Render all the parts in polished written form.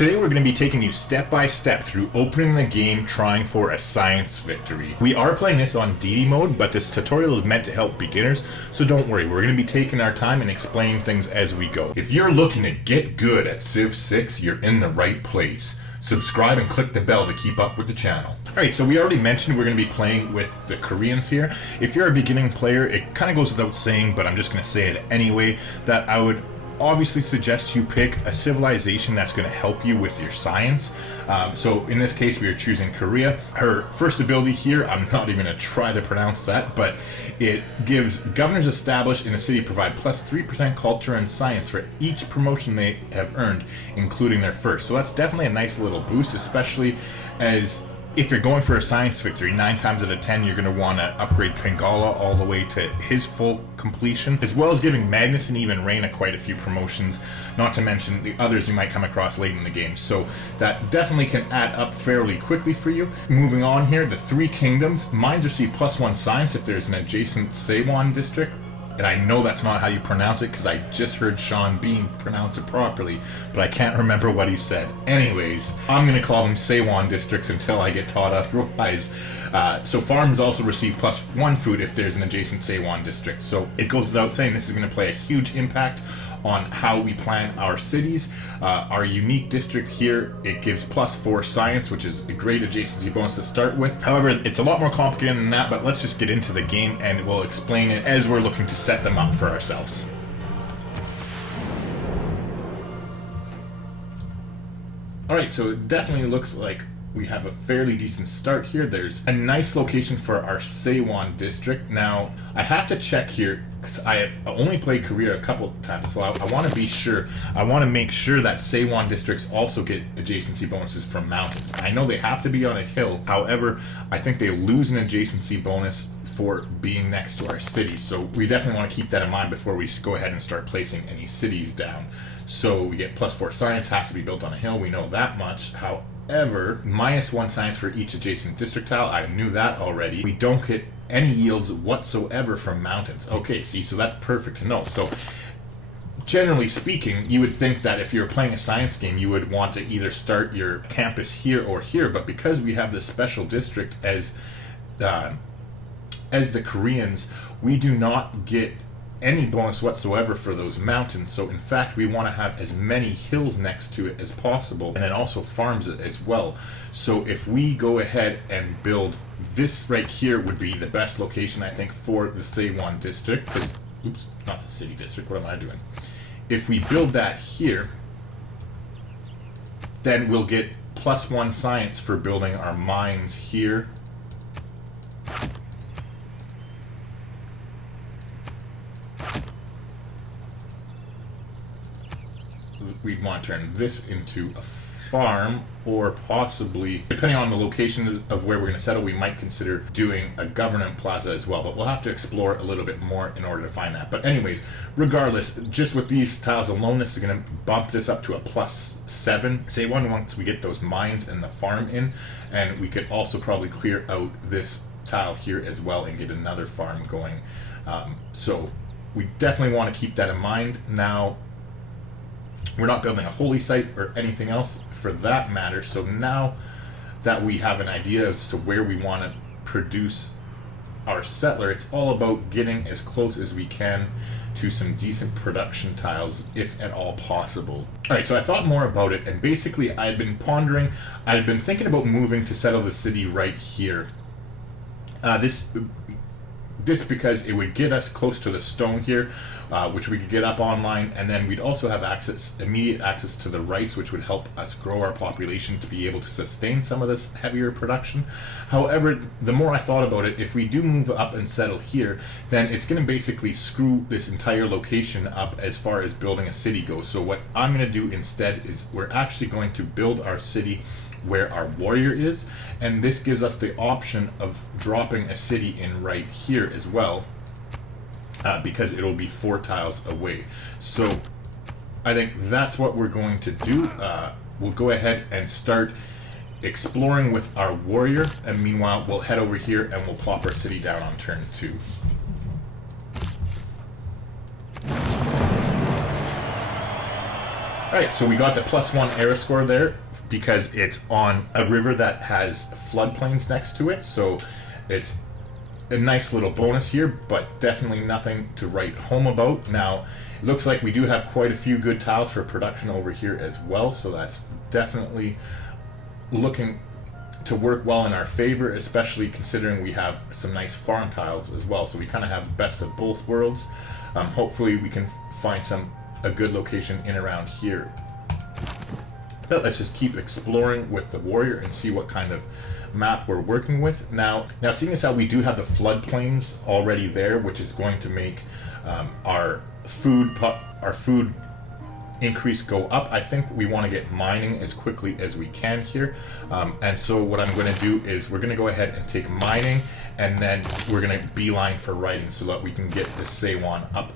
Today we're going to be taking you step by step through opening the game trying for a science victory. We are playing this on DD mode, but this tutorial is meant to help beginners, so don't worry, we're going to be taking our time and explaining things as we go. If you're looking to get good at Civ 6, you're in the right place. Subscribe and click the bell to keep up with the channel. Alright, so we already mentioned we're going to be playing with the Koreans here. If you're a beginning player, it kind of goes without saying, but I'm just going to say it anyway, that I would obviously suggest you pick a civilization that's going to help you with your science. So in this case we are choosing Korea. Her first ability here, I'm not even going to try to pronounce that, but it gives governors established in a city provide plus 3% culture and science for each promotion they have earned, including their first. So that's definitely a nice little boost, especially as if you're going for a science victory, 9 times out of 10 you're going to want to upgrade Pingala all the way to his full completion, as well as giving Magnus and even Reina quite a few promotions, not to mention the others you might come across late in the game. So that definitely can add up fairly quickly for you. Moving on here, the 3 kingdoms. Mines receive +1 science if there's an adjacent Seiwan district. And I know that's not how you pronounce it because I just heard Sean Bean pronounce it properly, but I can't remember what he said. Anyways, I'm going to call them Seiwan districts until I get taught otherwise. So farms also receive +1 food if there's an adjacent Seiwan district. So it goes without saying this is going to play a huge impact on how we plan our cities. Our unique district here, it gives +4 science, which is a great adjacency bonus to start with. However, it's a lot more complicated than that, but let's just get into the game and we'll explain it as we're looking to set them up for ourselves. Alright, so it definitely looks like we have a fairly decent start here. There's a nice location for our Seiwan district. Now, I have to check here because I have only played Korea a couple times, so I want to be sure. I want to make sure that Seiwan districts also get adjacency bonuses from mountains. I know they have to be on a hill. However, I think they lose an adjacency bonus for being next to our city. So we definitely want to keep that in mind before we go ahead and start placing any cities down. So we get +4 science, has to be built on a hill. We know that much. However, -1 science for each adjacent district tile. I knew that already. We don't get any yields whatsoever from mountains. Okay, see, so that's perfect to know. So generally speaking, you would think that if you're playing a science game, you would want to either start your campus here or here, but because we have this special district as the Koreans, we do not get any bonus whatsoever for those mountains. So in fact, we want to have as many hills next to it as possible, and then also farms as well. So if we go ahead and build this right here, would be the best location I think for the Seiwan district, because oops, not the city district, what am I doing? If we build that here, then we'll get +1 science for building our mines here. We want to turn this into a farm, or possibly, depending on the location of where we're going to settle, we might consider doing a government plaza as well, but we'll have to explore a little bit more in order to find that. But anyways, regardless, just with these tiles alone, this is going to bump this up to a +7. Say once we get those mines and the farm in, and we could also probably clear out this tile here as well and get another farm going. So we definitely want to keep that in mind. Now, we're not building a holy site or anything else for that matter, so now that we have an idea as to where we want to produce our settler, it's all about getting as close as we can to some decent production tiles, if at all possible. Alright, so I thought more about it, and basically I had been pondering, I had been thinking about moving to settle the city right here. This because it would get us close to the stone here, which we could get up online, and then we'd also have immediate access to the rice, which would help us grow our population to be able to sustain some of this heavier production. However, the more I thought about it, if we do move up and settle here, then it's going to basically screw this entire location up as far as building a city goes. So what I'm going to do instead is we're actually going to build our city where our warrior is, and this gives us the option of dropping a city in right here as well, because it'll be 4 tiles away. So I think that's what we're going to do. We'll go ahead and start exploring with our warrior, and meanwhile we'll head over here and we'll plop our city down on turn 2. Alright, so we got the +1 era score there because it's on a river that has floodplains next to it, so it's a nice little bonus here, but definitely nothing to write home about. Now, it looks like we do have quite a few good tiles for production over here as well, so that's definitely looking to work well in our favor, especially considering we have some nice farm tiles as well, so we kind of have the best of both worlds. Hopefully we can find a good location in around here. But let's just keep exploring with the warrior and see what kind of map we're working with. Now seeing as how we do have the floodplains already there, which is going to make our food increase go up, I think we want to get mining as quickly as we can here. And so what I'm going to do is we're going to go ahead and take mining, and then we're going to beeline for writing so that we can get the Seiwan up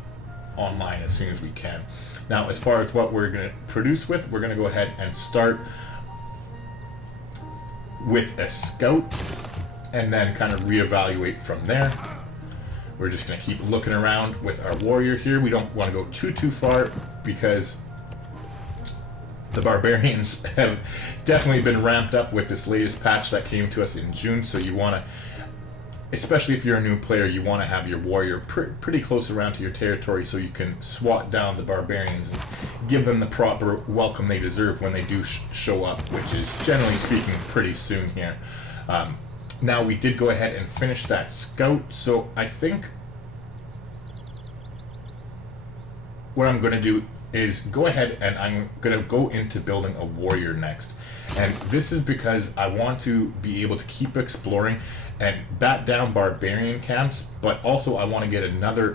online as soon as we can. Now, as far as what we're going to produce with, we're going to go ahead and start with a scout and then kind of reevaluate from there. We're just going to keep looking around with our warrior here. We don't want to go too far because the barbarians have definitely been ramped up with this latest patch that came to us in June, so you want to, especially if you're a new player, you want to have your warrior pretty close around to your territory so you can swat down the barbarians and give them the proper welcome they deserve when they do show up, which is, generally speaking, pretty soon here. Now, we did go ahead and finish that scout, so I think what I'm going to do is go ahead and I'm going to go into building a warrior next. And this is because I want to be able to keep exploring and bat down barbarian camps, but also I want to get another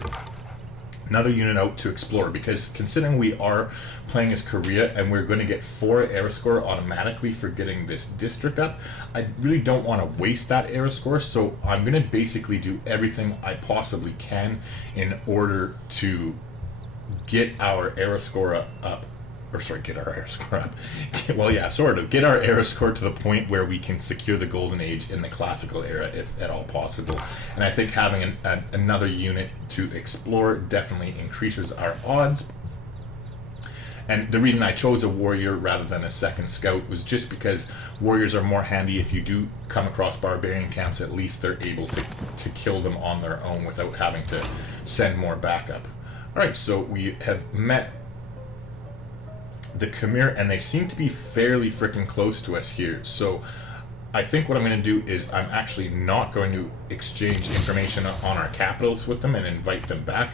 unit out to explore, because considering we are playing as Korea and we're going to get 4 era score automatically for getting this district up, I really don't want to waste that era score, so I'm going to basically do everything I possibly can in order to get our era score up. Or sorry, get our era score up. Well, yeah, sort of. Get our era score to the point where we can secure the golden age in the classical era, if at all possible. And I think having another unit to explore definitely increases our odds. And the reason I chose a warrior rather than a second scout was just because warriors are more handy if you do come across barbarian camps. At least they're able to kill them on their own without having to send more backup. Alright, so we have met the Khmer, and they seem to be fairly freaking close to us here. So I think what I'm going to do is I'm actually not going to exchange information on our capitals with them and invite them back,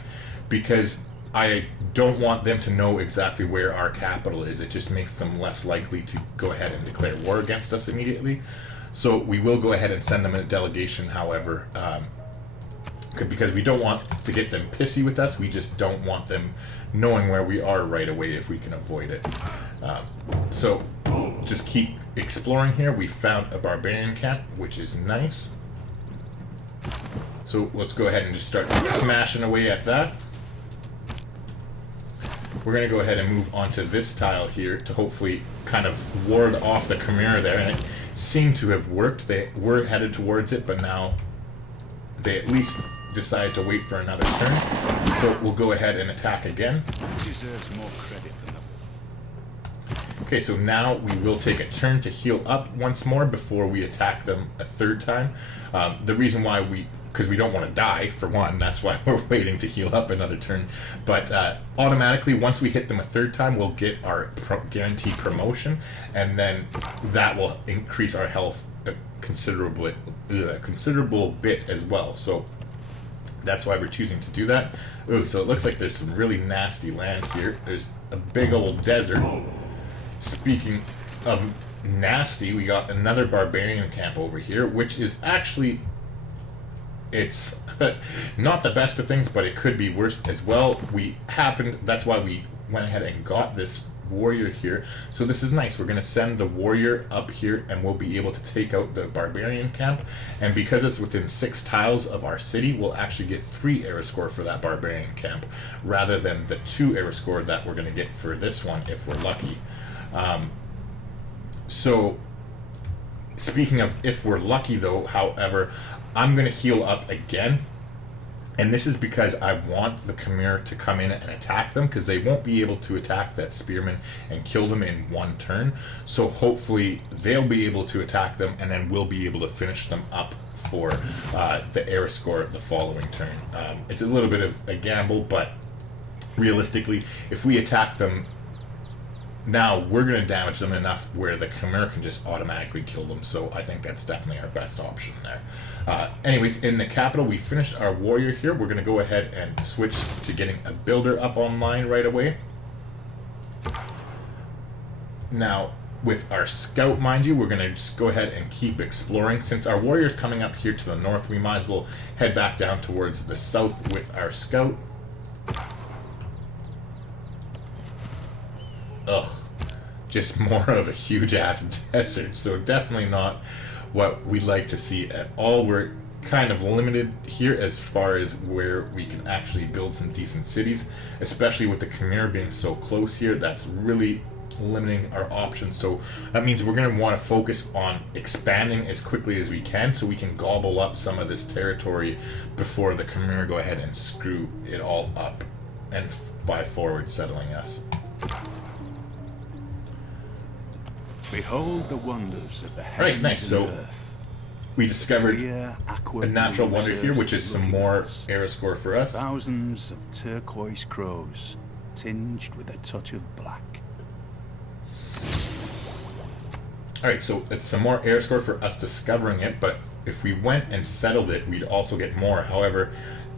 because I don't want them to know exactly where our capital is. It just makes them less likely to go ahead and declare war against us immediately. So we will go ahead and send them a delegation, however, because we don't want to get them pissy with us. We just don't want them knowing where we are right away if we can avoid it. So just keep exploring here. We found a barbarian camp, which is nice. So let's go ahead and just start smashing away at that. We're going to go ahead and move on to this tile here to hopefully kind of ward off the Khmer there. And it seemed to have worked. They were headed towards it, but now they at least decided to wait for another turn. So we'll go ahead and attack again. Deserves more credit than the... Okay, so now we will take a turn to heal up once more before we attack them a third time. The reason why because we don't want to die, for one, that's why we're waiting to heal up another turn. But automatically, once we hit them a third time, we'll get our guaranteed promotion, and then that will increase our health a considerable bit as well. So that's why we're choosing to do that. Ooh, so it looks like there's some really nasty land here. There's a big old desert. Speaking of nasty, we got another barbarian camp over here, which is actually, it's not the best of things, but it could be worse as well. That's why we went ahead and got this warrior here. So this is nice. We're going to send the warrior up here and we'll be able to take out the barbarian camp. And because it's within 6 tiles of our city, we'll actually get 3 era score for that barbarian camp rather than the 2 era score that we're going to get for this one if we're lucky. So speaking of if we're lucky though, however, I'm going to heal up again And this is because I want the Khmer to come in and attack them, because they won't be able to attack that spearman and kill them in one turn. So hopefully they'll be able to attack them, and then we'll be able to finish them up for the air score the following turn. It's a little bit of a gamble, but realistically, if we attack them now, we're going to damage them enough where the Khmer can just automatically kill them. So I think that's definitely our best option there. Anyways, in the capital, we finished our warrior here. We're going to go ahead and switch to getting a builder up online right away. Now, with our scout, mind you, we're going to just go ahead and keep exploring. Since our warrior's coming up here to the north, we might as well head back down towards the south with our scout. Ugh, just more of a huge ass desert, so definitely not what we'd like to see at all. We're kind of limited here as far as where we can actually build some decent cities, especially with the Khmer being so close here. That's really limiting our options. So that means we're going to want to focus on expanding as quickly as we can so we can gobble up some of this territory before the Khmer go ahead and screw it all up and by forward settling us. Behold the wonders of the heavens. Right, nice. So we discovered a natural wonder here, which is some more era score for us. Thousands of turquoise crows, tinged with a touch of black. Alright, so it's some more air score for us discovering it, but if we went and settled it, we'd also get more. However,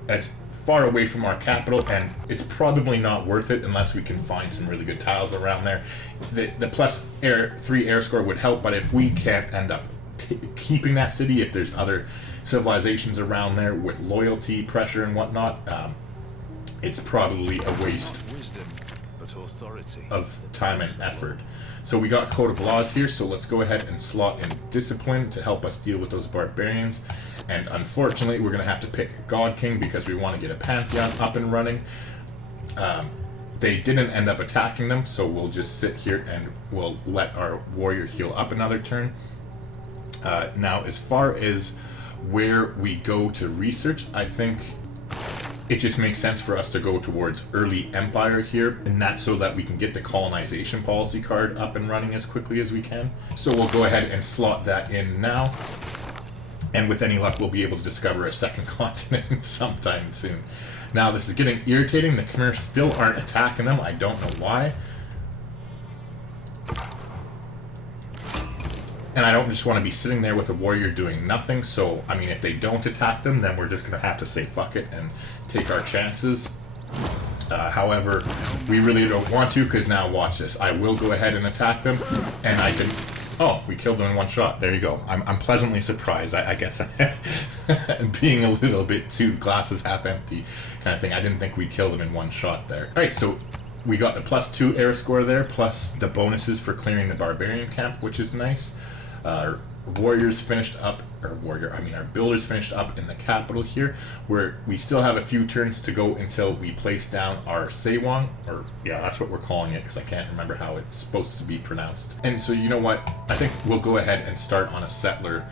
that's far away from our capital, and it's probably not worth it unless we can find some really good tiles around there. The plus 3 air score would help, but if we can't end up keeping that city, if there's other civilizations around there with loyalty, pressure, and whatnot, it's probably a waste of time and effort. So we got Code of Laws here, so let's go ahead and slot in Discipline to help us deal with those barbarians. And unfortunately, we're going to have to pick God King because we want to get a Pantheon up and running. They didn't end up attacking them, so we'll just sit here and we'll let our warrior heal up another turn. Now, as far as where we go to research, I think it just makes sense for us to go towards early empire here, and that's so that we can get the colonization policy card up and running as quickly as we can. So we'll go ahead and slot that in now, and with any luck we'll be able to discover a second continent sometime soon. Now this is getting irritating. The Khmer still aren't attacking them. I don't know why. And I don't just want to be sitting there with a warrior doing nothing, so, I mean, if they don't attack them, then we're just going to have to say fuck it and take our chances. However, we really don't want to, because now, watch this. I will go ahead and attack them, and I can... Oh, we killed them in one shot. There you go. I'm pleasantly surprised. I guess being a little bit too glasses half empty kind of thing. I didn't think we'd kill them in one shot there. Alright, so we got the +2 air score there, plus the bonuses for clearing the Barbarian camp, which is nice. Our warriors finished up, our builders finished up in the capital here, where we still have a few turns to go until we place down our Sewang, or yeah, that's what we're calling it, because I can't remember how it's supposed to be pronounced. And so, you know what, I think we'll go ahead and start on a settler.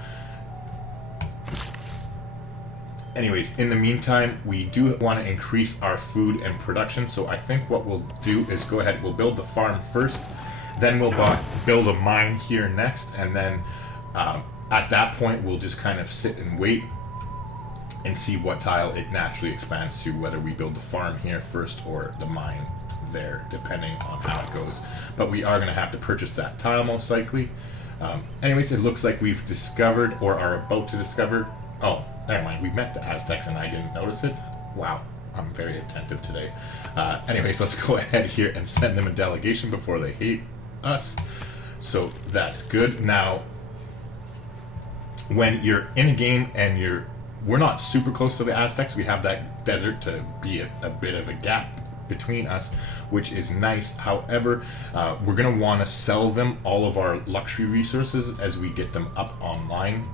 Anyways, in the meantime, we do want to increase our food and production, so I think what we'll do is go ahead, we'll build the farm first, then we'll build a mine here next, and then at that point we'll just kind of sit and wait and see what tile it naturally expands to, whether we build the farm here first or the mine there, depending on how it goes. But we are going to have to purchase that tile most likely. Anyways, it looks like we've discovered, or are about to discover... Oh, never mind, we met the Aztecs and I didn't notice it. Wow. I'm very attentive today. Anyways, let's go ahead here and send them a delegation before they hate us. So that's good. Now, when you're in a game and we're not super close to the Aztecs, we have that desert to be a bit of a gap between us, which is nice. However, we're going to want to sell them all of our luxury resources as we get them up online.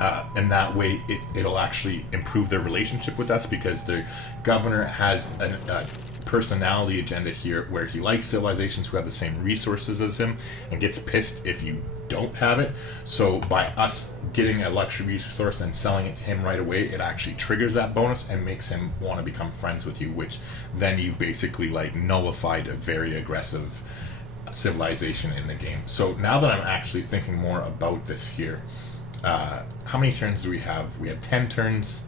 And that way it'll actually improve their relationship with us, because the governor has a personality agenda here where he likes civilizations who have the same resources as him and gets pissed if you don't have it. So by us getting a luxury resource and selling it to him right away, it actually triggers that bonus and makes him want to become friends with you, which then you've basically like nullified a very aggressive civilization in the game. So now that I'm actually thinking more about this here, how many turns do we have? We have 10 turns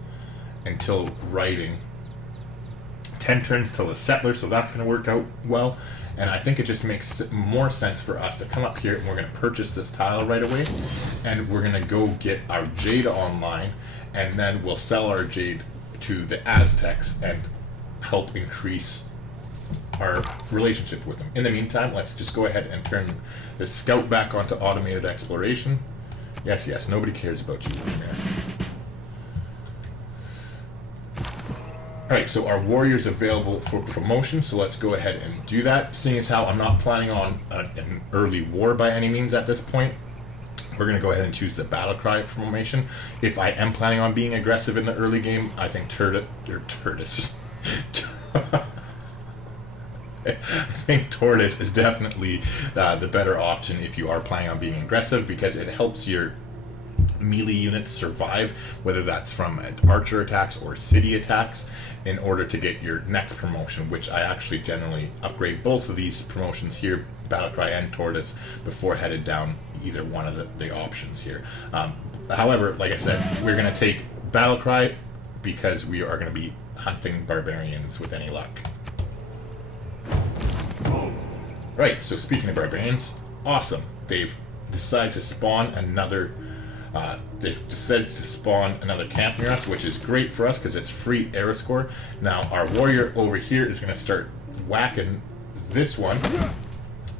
until writing, 10 turns till the settler, so that's going to work out well. And I think it just makes more sense for us to come up here and we're going to purchase this tile right away, and we're going to go get our jade online, and then we'll sell our jade to the Aztecs and help increase our relationship with them. In the meantime, let's just go ahead and turn the scout back onto automated exploration. Yes, nobody cares about you. Alright, so our warrior's available for promotion, so let's go ahead and do that. Seeing as how I'm not planning on an early war by any means at this point, we're going to go ahead and choose the battle cry formation. If I am planning on being aggressive in the early game, I think Tortoise is definitely the better option if you are planning on being aggressive, because it helps your melee units survive, whether that's from archer attacks or city attacks, in order to get your next promotion, which I actually generally upgrade both of these promotions here, Battlecry and Tortoise, before headed down either one of the options here. However, like I said, we're going to take Battlecry because we are going to be hunting barbarians with any luck. Right, so speaking of barbarians, awesome. They've decided to spawn another camp near us, which is great for us because it's free arrow score. Now our warrior over here is going to start whacking this one.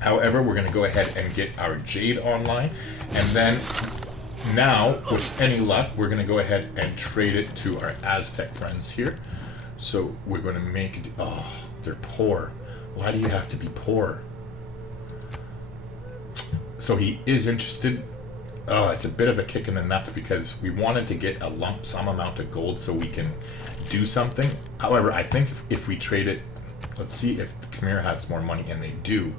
However, we're going to go ahead and get our jade online, and then now with any luck we're going to go ahead and trade it to our Aztec friends here. So we're going to make they're poor. Why do you have to be poor? So he is interested. It's a bit of a kick in the nuts because we wanted to get a lump sum amount of gold so we can do something. However, I think if we trade it, let's see if the Khmer has more money, and they do.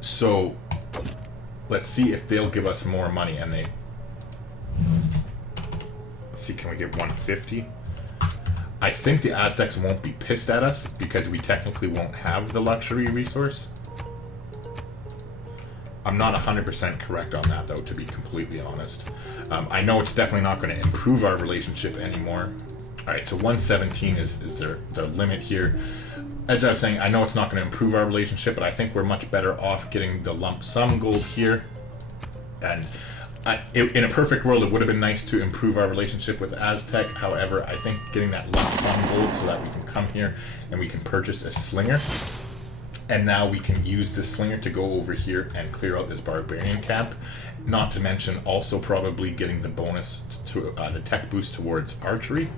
So let's see if they'll give us more money, and they... Let's see, can we get 150? I think the Aztecs won't be pissed at us because we technically won't have the luxury resource. I'm not 100% correct on that, though, to be completely honest. I know it's definitely not going to improve our relationship anymore. Alright, so 117 is their limit here. As I was saying, I know it's not going to improve our relationship, but I think we're much better off getting the lump sum gold here. And in a perfect world, it would have been nice to improve our relationship with Aztec. However, I think getting that lump sum gold so that we can come here and we can purchase a slinger. And now we can use this slinger to go over here and clear out this barbarian camp. Not to mention also probably getting the bonus to the tech boost towards archery.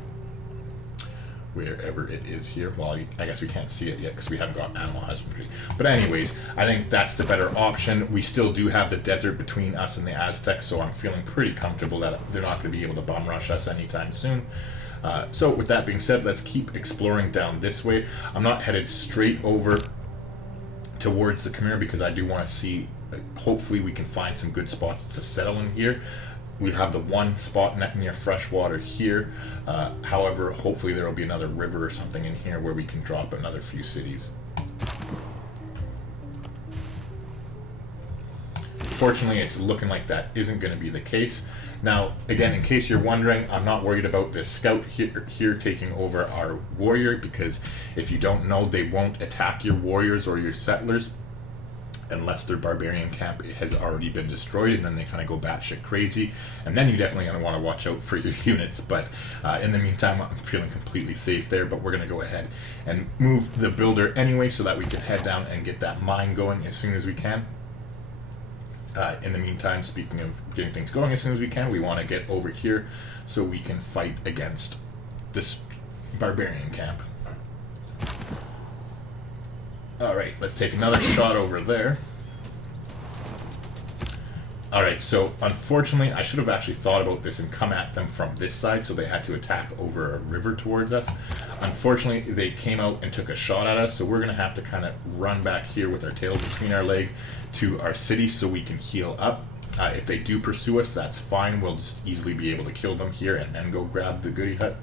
Wherever it is here. Well, I guess we can't see it yet because we haven't got animal husbandry. But anyways, I think that's the better option. We still do have the desert between us and the Aztecs, so I'm feeling pretty comfortable that they're not going to be able to bum rush us anytime soon. So with that being said, let's keep exploring down this way. I'm not headed straight over towards the Khmer because I do want to see, hopefully we can find some good spots to settle in here. We have the one spot near freshwater here. However, hopefully there will be another river or something in here where we can drop another few cities. Fortunately, it's looking like that isn't going to be the case. Now, again, in case you're wondering, I'm not worried about this scout here taking over our warrior, because if you don't know, they won't attack your warriors or your settlers unless their barbarian camp has already been destroyed, and then they kind of go batshit crazy, and then you definitely going to want to watch out for your units. But in the meantime, I'm feeling completely safe there, but we're going to go ahead and move the builder anyway so that we can head down and get that mine going as soon as we can. In the meantime, speaking of getting things going as soon as we can, we want to get over here so we can fight against this barbarian camp. Alright, let's take another shot over there. Alright, so unfortunately, I should have actually thought about this and come at them from this side, so they had to attack over a river towards us. Unfortunately, they came out and took a shot at us, so we're going to have to kind of run back here with our tail between our leg to our city so we can heal up. If they do pursue us, that's fine. We'll just easily be able to kill them here and then go grab the goody hut.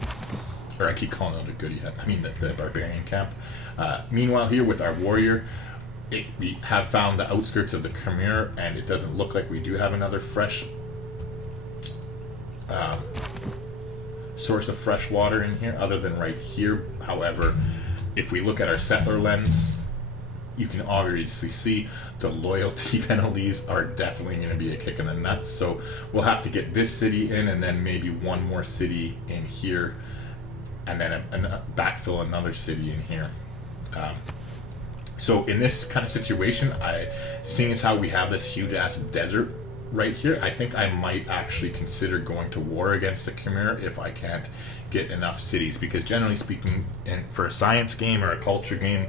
Or I keep calling it a goody hut. I mean the barbarian camp. Meanwhile, here with our warrior, we have found the outskirts of the Khmer, and it doesn't look like we do have another fresh source of fresh water in here, other than right here. However, if we look at our settler lens, you can obviously see the loyalty penalties are definitely going to be a kick in the nuts. So we'll have to get this city in, and then maybe one more city in here, and then backfill another city in here. So in this kind of situation, seeing as how we have this huge ass desert right here, I think I might actually consider going to war against the Khmer if I can't get enough cities, because generally speaking, for a science game or a culture game,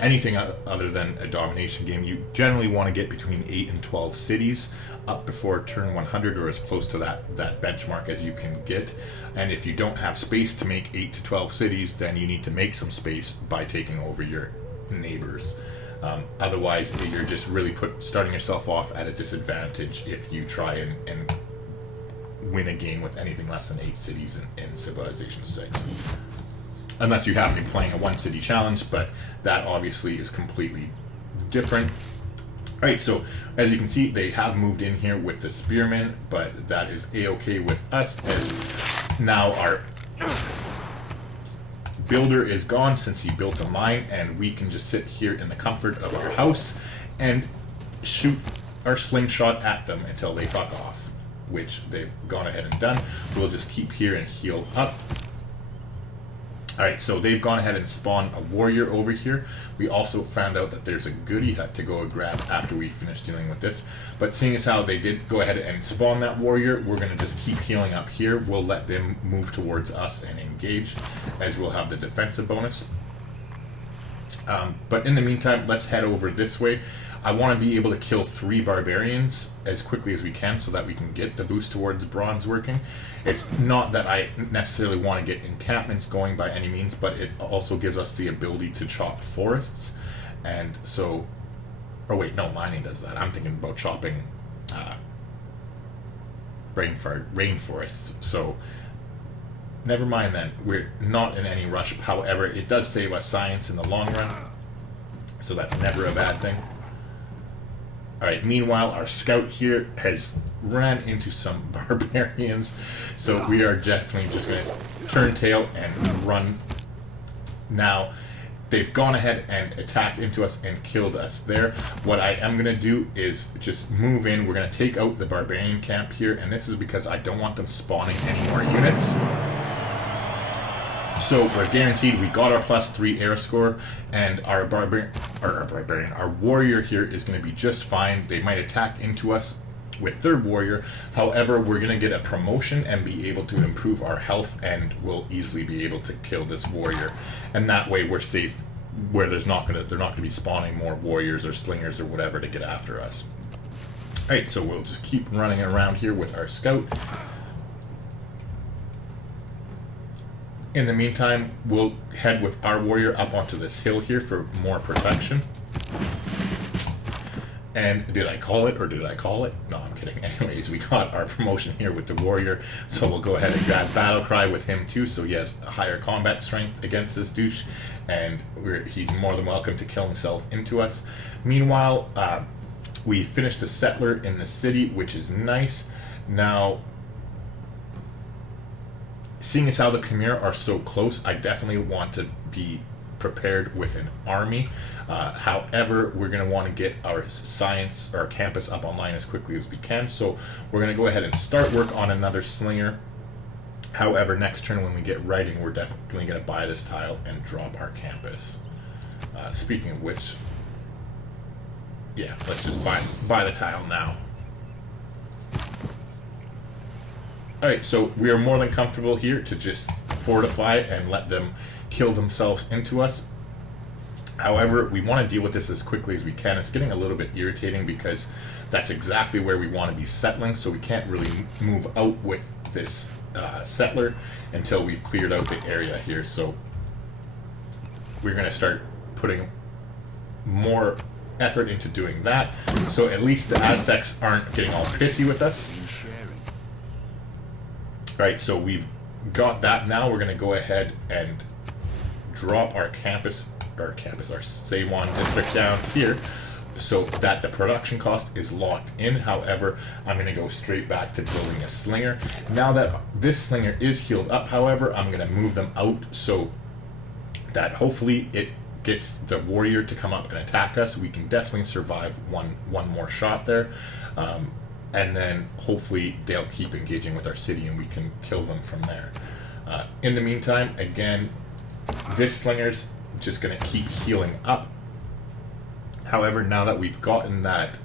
anything other than a domination game, you generally want to get between 8 and 12 cities up before turn 100, or as close to that benchmark as you can get. And if you don't have space to make 8 to 12 cities, then you need to make some space by taking over your neighbors. Otherwise, you're just really starting yourself off at a disadvantage if you try and win a game with anything less than 8 cities in Civilization 6. Unless you happen to be playing a 1-city challenge, but that obviously is completely different. Alright, so as you can see, they have moved in here with the spearmen, but that is a-okay with us, as now our builder is gone since he built a mine, and we can just sit here in the comfort of our house and shoot our slingshot at them until they fuck off, which they've gone ahead and done. We'll just keep here and heal up. Alright, so they've gone ahead and spawned a warrior over here. We also found out that there's a goody hut to go grab after we finish dealing with this. But seeing as how they did go ahead and spawn that warrior, we're going to just keep healing up here. We'll let them move towards us and engage, as we'll have the defensive bonus. But in the meantime, let's head over this way. I want to be able to kill 3 barbarians as quickly as we can so that we can get the boost towards bronze working. It's not that I necessarily want to get encampments going by any means, but it also gives us the ability to chop forests. And so, or wait, no, mining does that. I'm thinking about chopping rainforests. So never mind then. We're not in any rush. However, it does save us science in the long run, so that's never a bad thing. Alright, meanwhile, our scout here has ran into some barbarians, so we are definitely just going to turn tail and run. Now, they've gone ahead and attacked into us and killed us there. What I am going to do is just move in. We're going to take out the barbarian camp here, and this is because I don't want them spawning any more units. So we're guaranteed we got our +3 air score, and our warrior here is going to be just fine. They might attack into us with third warrior. However, we're going to get a promotion and be able to improve our health, and we'll easily be able to kill this warrior. And that way we're safe, where they're not going to be spawning more warriors or slingers or whatever to get after us. Alright, so we'll just keep running around here with our scout. In the meantime, we'll head with our warrior up onto this hill here for more protection. And did I call it, or did I call it? No, I'm kidding. Anyways, we got our promotion here with the warrior, so we'll go ahead and grab battle cry with him too, so he has a higher combat strength against this douche, and he's more than welcome to kill himself into us. Meanwhile, we finished a settler in the city, which is nice. Now, seeing as how the Khmer are so close, I definitely want to be prepared with an army. However, we're going to want to get our science, our campus up online as quickly as we can. So we're going to go ahead and start work on another slinger. However, next turn when we get writing, we're definitely going to buy this tile and drop our campus. Speaking of which, yeah, let's just buy the tile now. Alright, so we are more than comfortable here to just fortify and let them kill themselves into us. However, we want to deal with this as quickly as we can. It's getting a little bit irritating because That's exactly where we want to be settling, so we can't really move out with this settler until we've cleared out the area here. So we're going to start putting more effort into doing that, so at least the Aztecs aren't getting all pissy with us. Right, so we've got that. Now we're going to go ahead and drop our Seiwan district down here so that the production cost is locked in. However, I'm going to go straight back to building a slinger. Now that this slinger is healed up, however, I'm going to move them out so that hopefully it gets the warrior to come up and attack us. We can definitely survive one more shot there. And then hopefully they'll keep engaging with our city and we can kill them from there. In the meantime, again, this slinger's just going to keep healing up. However, now that we've gotten that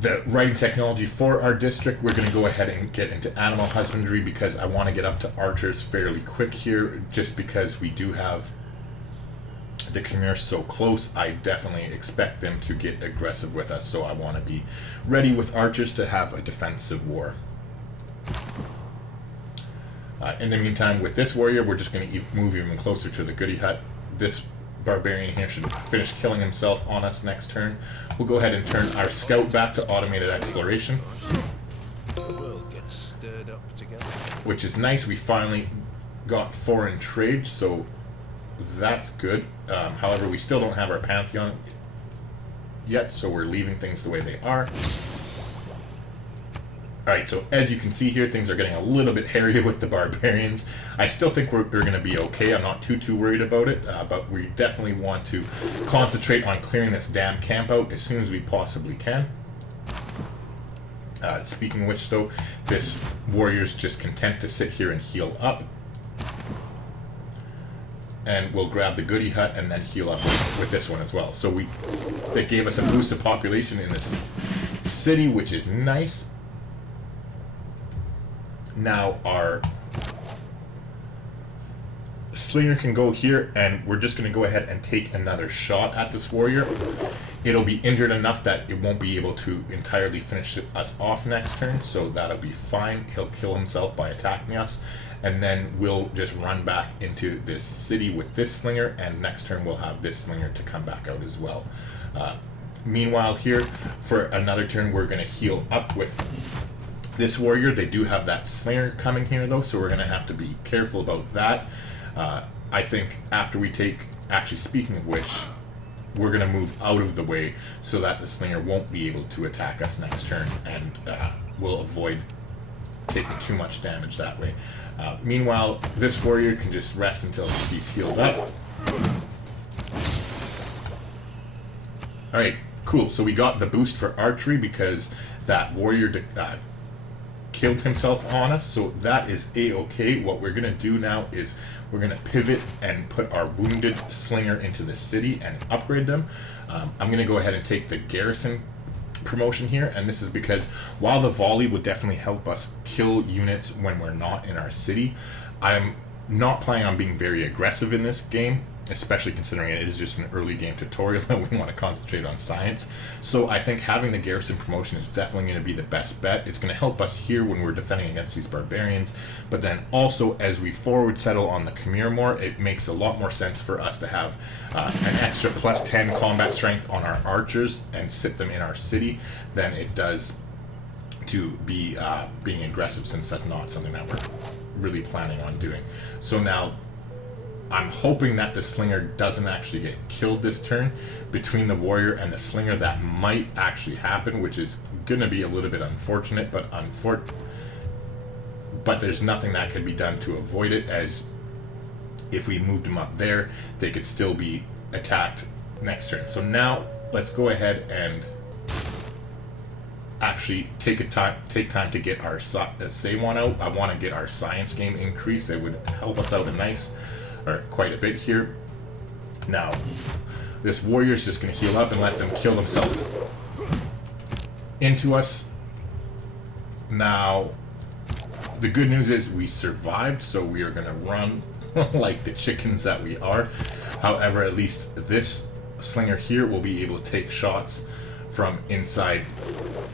the writing technology for our district, we're going to go ahead and get into animal husbandry, because I want to get up to archers fairly quick here, just because we do have the Khmer so close. I definitely expect them to get aggressive with us, so I want to be ready with archers to have a defensive war. In the meantime, with this warrior, we're just going to move even closer to the goody hut. This barbarian here should finish killing himself on us next turn. We'll go ahead and turn our scout back to automated exploration, which is nice. We finally got foreign trade, so that's good. However, we still don't have our Pantheon yet, so we're leaving things the way they are. Alright, so as you can see here, things are getting a little bit hairier with the barbarians. I still think we're going to be okay. I'm not too worried about it, but we definitely want to concentrate on clearing this damn camp out as soon as we possibly can. Speaking of which, though, this warrior's just content to sit here and heal up. And we'll grab the goody hut and then heal up with this one as well. So it gave us a boost of population in this city, which is nice. Now our slinger can go here, and we're just going to go ahead and take another shot at this warrior. It'll be injured enough that it won't be able to entirely finish us off next turn, so that'll be fine. He'll kill himself by attacking us, and then we'll just run back into this city with this slinger, and next turn we'll have this slinger to come back out as well. Meanwhile here, for another turn, we're going to heal up with this warrior. They do have that slinger coming here, though, so we're going to have to be careful about that. I think after we take... Actually, speaking of which, we're going to move out of the way so that the slinger won't be able to attack us next turn, and we'll avoid taking too much damage that way. Meanwhile, this warrior can just rest until he's healed up. Alright, cool. So we got the boost for archery because that warrior killed himself on us, so that is a-okay. What we're going to do now is we're going to pivot and put our wounded slinger into the city and upgrade them. I'm going to go ahead and take the garrison promotion here, and this is because while the volley would definitely help us kill units when we're not in our city, I'm not planning on being very aggressive in this game, especially considering it is just an early game tutorial and we want to concentrate on science. So I think having the garrison promotion is definitely going to be the best bet. It's going to help us here when we're defending against these barbarians, but then also as we forward settle on the Khmer more, it makes a lot more sense for us to have an extra plus 10 combat strength on our archers and sit them in our city than it does to be being aggressive, since that's not something that we're really planning on doing. So now I'm hoping that the slinger doesn't actually get killed this turn. Between the warrior and the slinger, that might actually happen, which is going to be a little bit unfortunate, but there's nothing that could be done to avoid it, as if we moved them up there, they could still be attacked next turn. So now let's go ahead and actually take time to get our Seiwan out. I want to get our science game increased. It would help us out quite a bit here. Now, this warrior's just going to heal up and let them kill themselves into us. Now, the good news is we survived, so we are going to run like the chickens that we are. However, at least this slinger here will be able to take shots from inside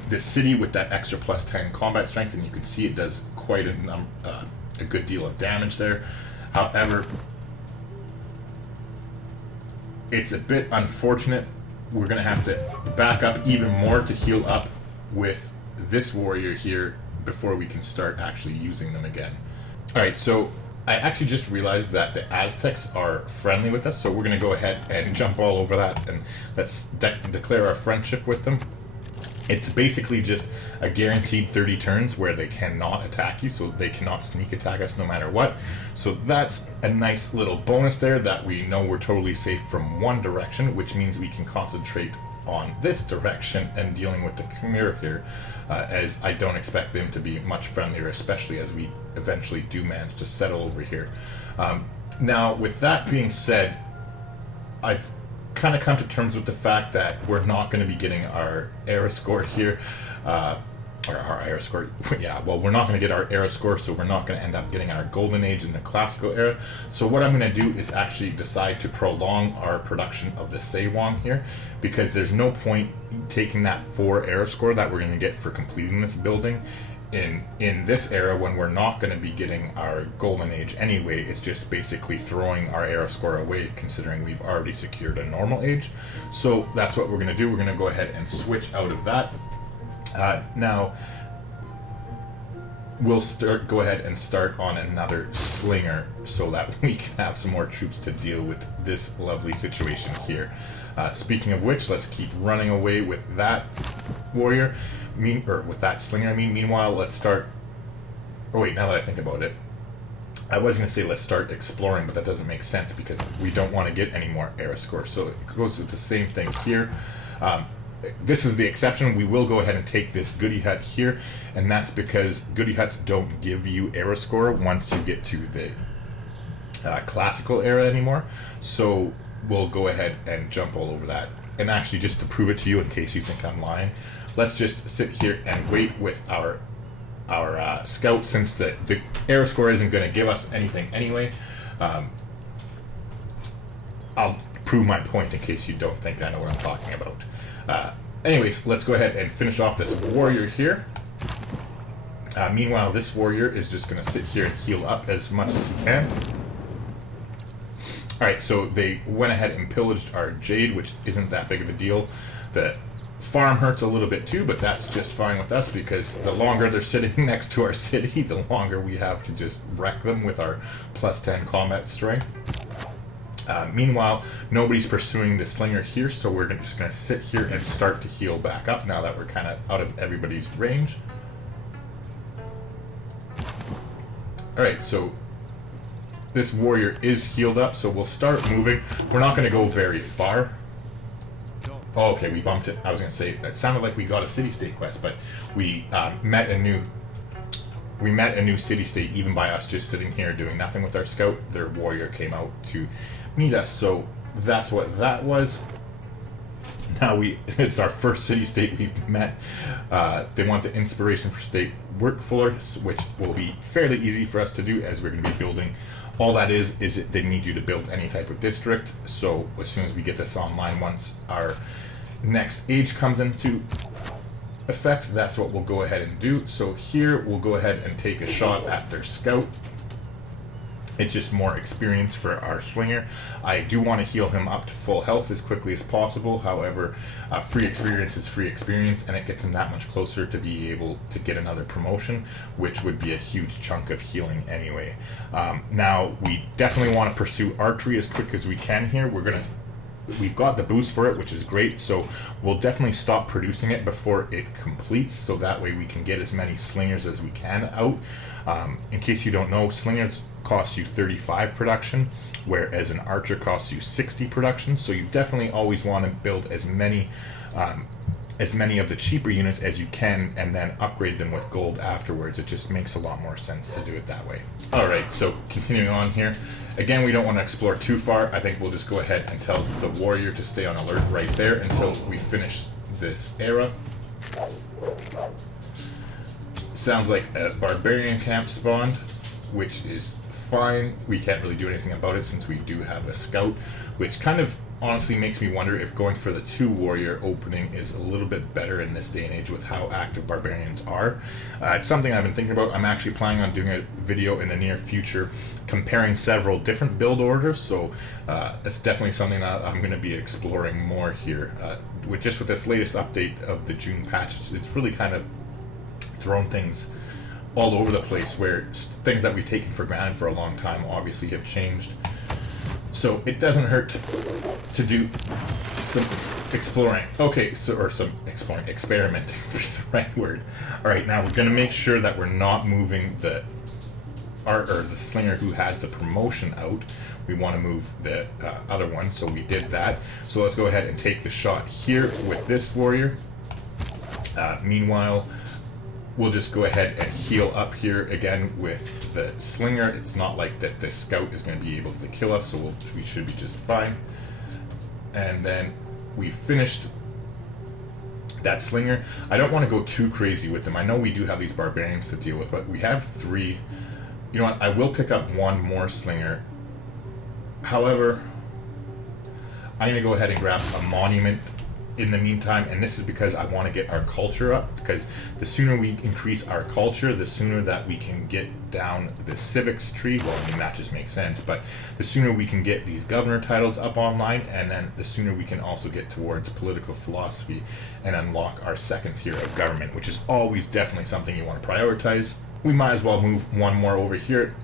the city with that extra plus 10 combat strength, and you can see it does quite a good deal of damage there. However, it's a bit unfortunate. We're going to have to back up even more to heal up with this warrior here before we can start actually using them again. Alright, so I actually just realized that the Aztecs are friendly with us, so we're going to go ahead and jump all over that and let's declare our friendship with them. It's basically just a guaranteed 30 turns where they cannot attack you, so they cannot sneak attack us no matter what. So that's a nice little bonus there, that we know we're totally safe from one direction, which means we can concentrate on this direction and dealing with the Chimera here, as I don't expect them to be much friendlier, especially as we eventually do manage to settle over here. Now, with that being said, I've kind of come to terms with the fact that we're not going to be getting our era score here, or our era score, yeah, well, we're not going to get our era score, so we're not going to end up getting our golden age in the classical era. So what I'm going to do is actually decide to prolong our production of the Seiwang here, because there's no point taking that 4 era score that we're going to get for completing this building in this era when we're not going to be getting our golden age anyway. It's just basically throwing our era score away, considering we've already secured a normal age. So that's what we're going to do. We're going to go ahead and switch out of that. Now we'll go ahead and start on another slinger so that we can have some more troops to deal with this lovely situation here. Speaking of which, let's keep running away with that warrior. With that slinger, I mean. Meanwhile, let's start... Oh wait, now that I think about it, I was going to say let's start exploring, but that doesn't make sense because we don't want to get any more era scores. So it goes with the same thing here. This is the exception. We will go ahead and take this goody hut here, and that's because goody huts don't give you era score once you get to the classical era anymore. So we'll go ahead and jump all over that. And actually, just to prove it to you, in case you think I'm lying, let's just sit here and wait with our scout, since the era score isn't going to give us anything anyway. I'll prove my point in case you don't think I know what I'm talking about. Anyways, let's go ahead and finish off this warrior here. Meanwhile, this warrior is just going to sit here and heal up as much as he can. Alright, so they went ahead and pillaged our jade, which isn't that big of a deal. The farm hurts a little bit too, but that's just fine with us, because the longer they're sitting next to our city, the longer we have to just wreck them with our plus 10 combat strength. Meanwhile, nobody's pursuing the slinger here, so we're just going to sit here and start to heal back up now that we're kind of out of everybody's range. Alright, so this warrior is healed up, so we'll start moving. We're not going to go very far. Oh, okay, we bumped it. I was going to say, it sounded like we got a city-state quest, but we met a new city-state even by us just sitting here doing nothing with our scout. Their warrior came out to meet us, so that's what that was. Now it's our first city-state we've met. They want the inspiration for state workforce, which will be fairly easy for us to do, as we're going to be building. All that is they need you to build any type of district. So as soon as we get this online, once our next age comes into effect, that's what we'll go ahead and do. So here we'll go ahead and take a shot at their scout. It's just more experience for our slinger. I do want to heal him up to full health as quickly as possible. However, free experience is free experience, and it gets him that much closer to be able to get another promotion, which would be a huge chunk of healing anyway. Now, we definitely want to pursue archery as quick as we can here. We've got the boost for it, which is great, so we'll definitely stop producing it before it completes, so that way we can get as many slingers as we can out. In case you don't know, slingers cost you 35 production, whereas an archer costs you 60 production, so you definitely always want to build as many of the cheaper units as you can, and then upgrade them with gold afterwards. It just makes a lot more sense to do it that way. Alright, so continuing on here. Again, we don't want to explore too far. I think we'll just go ahead and tell the warrior to stay on alert right there until we finish this era. Sounds like a barbarian camp spawned, which is fine. We can't really do anything about it since we do have a scout, which kind of honestly makes me wonder if going for the 2 warrior opening is a little bit better in this day and age with how active barbarians are. It's something I've been thinking about. I'm actually planning on doing a video in the near future comparing several different build orders, so it's definitely something that I'm going to be exploring more here. With this latest update of the June patch, it's really kind of thrown things all over the place, where things that we've taken for granted for a long time obviously have changed. So it doesn't hurt to do some exploring. Okay, experimenting would be the right word. All right, now we're going to make sure that we're not moving the slinger who has the promotion out. We want to move the other one, so we did that. So let's go ahead and take the shot here with this warrior. Meanwhile, we'll just go ahead and heal up here again with the slinger. It's not like that the scout is going to be able to kill us, so we should be just fine. And then we finished that slinger. I don't want to go too crazy with them. I know we do have these barbarians to deal with, but we have 3. You know what? I will pick up 1 more slinger. However, I'm going to go ahead and grab a monument in the meantime, and this is because I want to get our culture up, because the sooner we increase our culture, the sooner that we can get down the civics tree. Well, I mean, that just makes sense, but the sooner we can get these governor titles up online, and then the sooner we can also get towards political philosophy and unlock our 2nd tier of government, which is always definitely something you want to prioritize. We might as well move 1 more over here.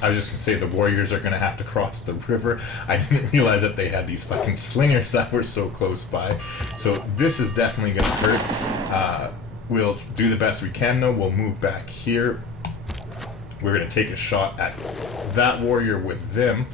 I was just going to say the warriors are going to have to cross the river. I didn't realize that they had these fucking slingers that were so close by. So this is definitely going to hurt. We'll do the best we can, though. We'll move back here. We're going to take a shot at that warrior with them.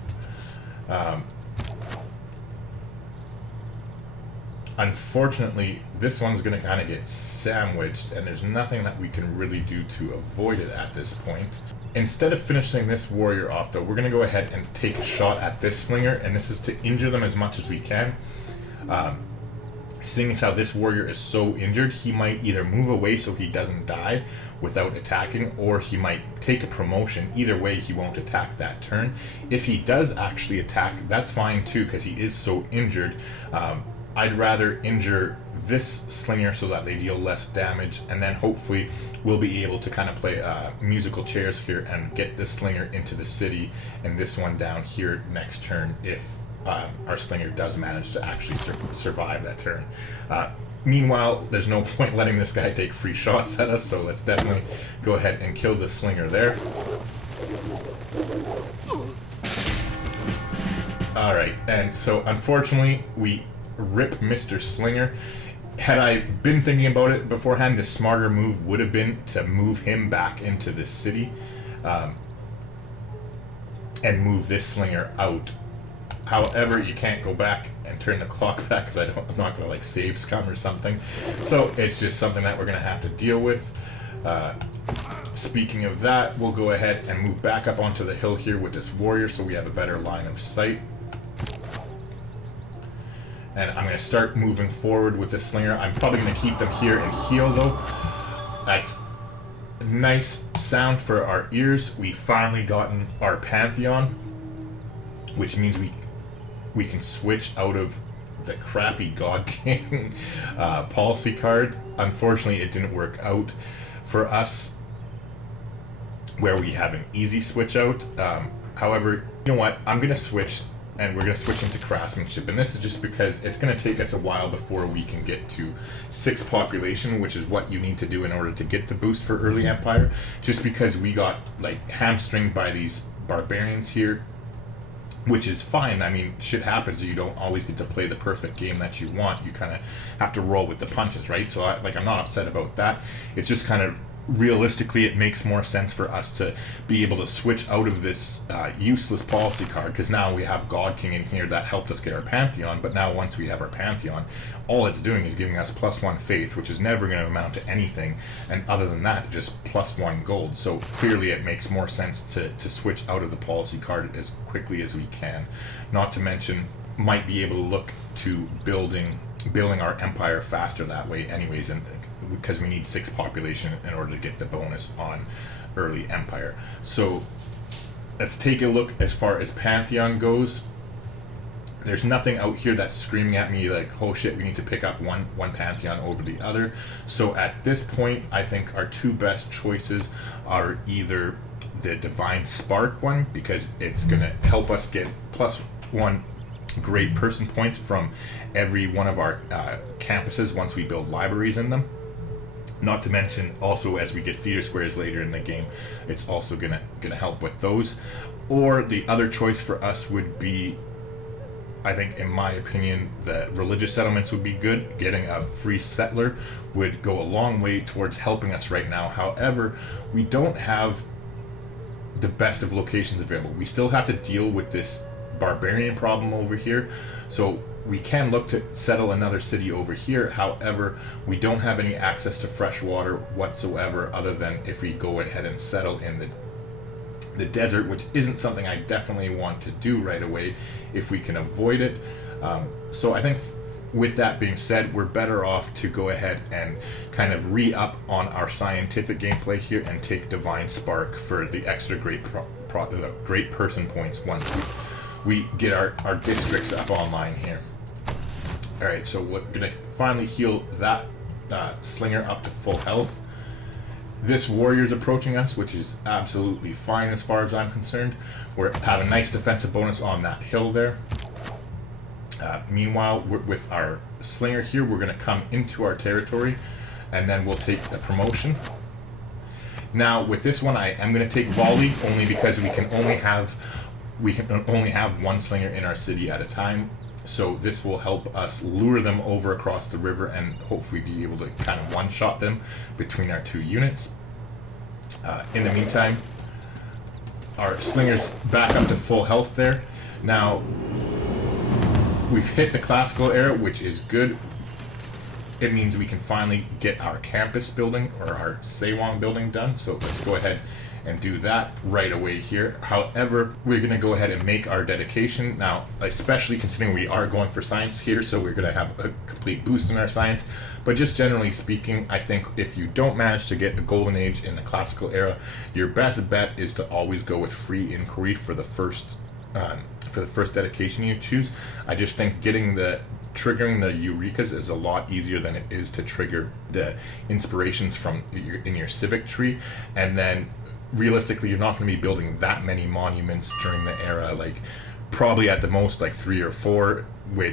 Unfortunately, this one's going to kind of get sandwiched, and there's nothing that we can really do to avoid it at this point. Instead of finishing this warrior off, though, we're going to go ahead and take a shot at this slinger, and this is to injure them as much as we can. Seeing as how this warrior is so injured, he might either move away so he doesn't die without attacking, or he might take a promotion. Either way, he won't attack that turn. If he does actually attack, that's fine too, because he is so injured. I'd rather injure this slinger so that they deal less damage, and then hopefully we'll be able to kind of play musical chairs here and get this slinger into the city and this one down here next turn if our slinger does manage to actually survive that turn. Meanwhile, there's no point letting this guy take free shots at us, so let's definitely go ahead and kill the slinger there. Alright, and so unfortunately we rip Mr. Slinger. Had I been thinking about it beforehand, the smarter move would have been to move him back into the city and move this slinger out. However, you can't go back and turn the clock back, because I'm not going to like save scum or something. So it's just something that we're going to have to deal with. Speaking of that, we'll go ahead and move back up onto the hill here with this warrior so we have a better line of sight. And I'm going to start moving forward with this slinger. I'm probably going to keep them here and heal, though. That's a nice sound for our ears. We finally gotten our Pantheon, which means we can switch out of the crappy God King policy card. Unfortunately, it didn't work out for us where we have an easy switch out. However, you know what? I'm going to switch, and we're going to switch into craftsmanship, and this is just because it's going to take us a while before we can get to 6 population, which is what you need to do in order to get the boost for early empire, just because we got like hamstringed by these barbarians here, which is fine. I mean, shit happens. You don't always get to play the perfect game that you want. You kind of have to roll with the punches, right? So I'm not upset about that. It's just kind of realistically, it makes more sense for us to be able to switch out of this useless policy card, because now we have God King in here that helped us get our Pantheon, but now once we have our Pantheon, all it's doing is giving us +1 faith, which is never going to amount to anything, and other than that, just +1 gold. So clearly it makes more sense to switch out of the policy card as quickly as we can. Not to mention, might be able to look to building our empire faster that way anyways, and because we need 6 population in order to get the bonus on early empire. So let's take a look as far as Pantheon goes. There's nothing out here that's screaming at me like, oh shit, we need to pick up one Pantheon over the other. So at this point, I think our two best choices are either the Divine Spark one, because it's going to help us get +1 great person points from every one of our campuses once we build libraries in them. Not to mention, also as we get theater squares later in the game, it's also gonna help with those. Or the other choice for us would be, I think, in my opinion, the religious settlements would be good. Getting a free settler would go a long way towards helping us right now. However, we don't have the best of locations available. We still have to deal with this barbarian problem over here. So we can look to settle another city over here. However, we don't have any access to fresh water whatsoever, other than if we go ahead and settle in the desert, which isn't something I definitely want to do right away if we can avoid it. So I think with that being said, we're better off to go ahead and kind of re-up on our scientific gameplay here and take Divine Spark for the extra great person points once we get our districts up online here. Alright, so we're going to finally heal that slinger up to full health. This warrior's approaching us, which is absolutely fine as far as I'm concerned. We have a nice defensive bonus on that hill there. Meanwhile, with our slinger here, we're going to come into our territory, and then we'll take a promotion. Now, with this one, I am going to take volley, only because we can only have one slinger in our city at a time. So this will help us lure them over across the river and hopefully be able to kind of one-shot them between our two units. In the meantime, our slinger's back up to full health there. Now, we've hit the classical era, which is good. It means we can finally get our campus building, or our Sewang building, done. So let's go ahead and do that right away here. However, we're going to go ahead and make our dedication now, especially considering we are going for science here, so we're going to have a complete boost in our science. But just generally speaking, I think if you don't manage to get a golden age in the classical era, your best bet is to always go with free inquiry for the first dedication you choose. I just think triggering the Eurekas is a lot easier than it is to trigger the inspirations in your civic tree. And then realistically, you're not going to be building that many monuments during the era, like probably at the most like 3 or 4,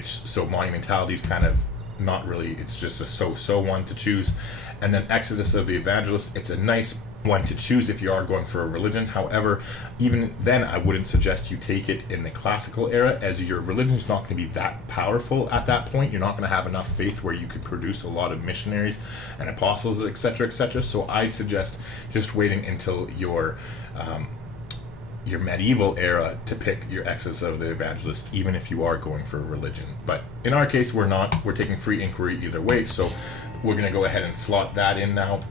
so monumentality is kind of not really, it's just a so one to choose. And then Exodus of the Evangelist, it's a nice one to choose if you are going for a religion. However, even then, I wouldn't suggest you take it in the classical era, as your religion is not going to be that powerful at that point. You're not going to have enough faith where you could produce a lot of missionaries and apostles, etc., etc. So I'd suggest just waiting until your medieval era to pick your Exodus of the Evangelist, even if you are going for a religion. But in our case, we're not. We're taking free inquiry either way, so we're going to go ahead and slot that in now.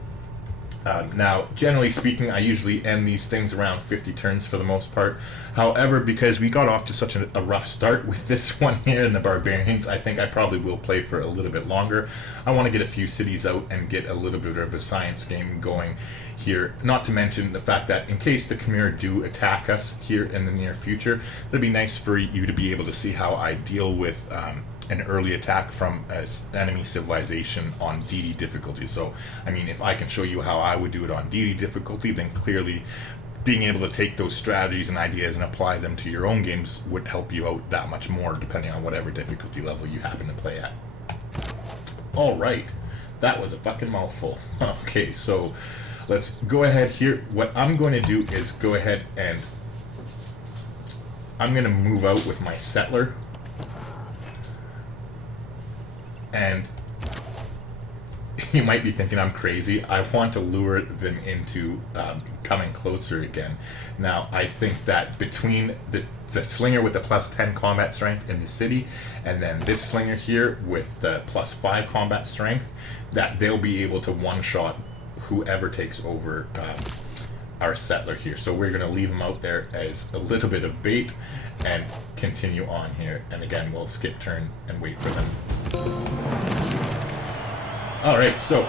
Now, generally speaking, I usually end these things around 50 turns for the most part. However, because we got off to such a rough start with this one here in the Barbarians, I think I probably will play for a little bit longer. I want to get a few cities out and get a little bit of a science game going here. Not to mention the fact that in case the Khmer do attack us here in the near future, it'd be nice for you to be able to see how I deal with an early attack from an enemy civilization on DD difficulty. So, I mean, if I can show you how I would do it on DD difficulty, then clearly being able to take those strategies and ideas and apply them to your own games would help you out that much more, depending on whatever difficulty level you happen to play at. Alright, that was a fucking mouthful. Okay, so let's go ahead here. What I'm going to do is go ahead and I'm going to move out with my settler. And you might be thinking I'm crazy. I want to lure them into coming closer again. Now, I think that between the slinger with the +10 combat strength in the city, and then this slinger here with the +5 combat strength, that they'll be able to one-shot whoever takes over our settler here. So we're going to leave them out there as a little bit of bait and continue on here. And again, we'll skip turn and wait for them. Alright, so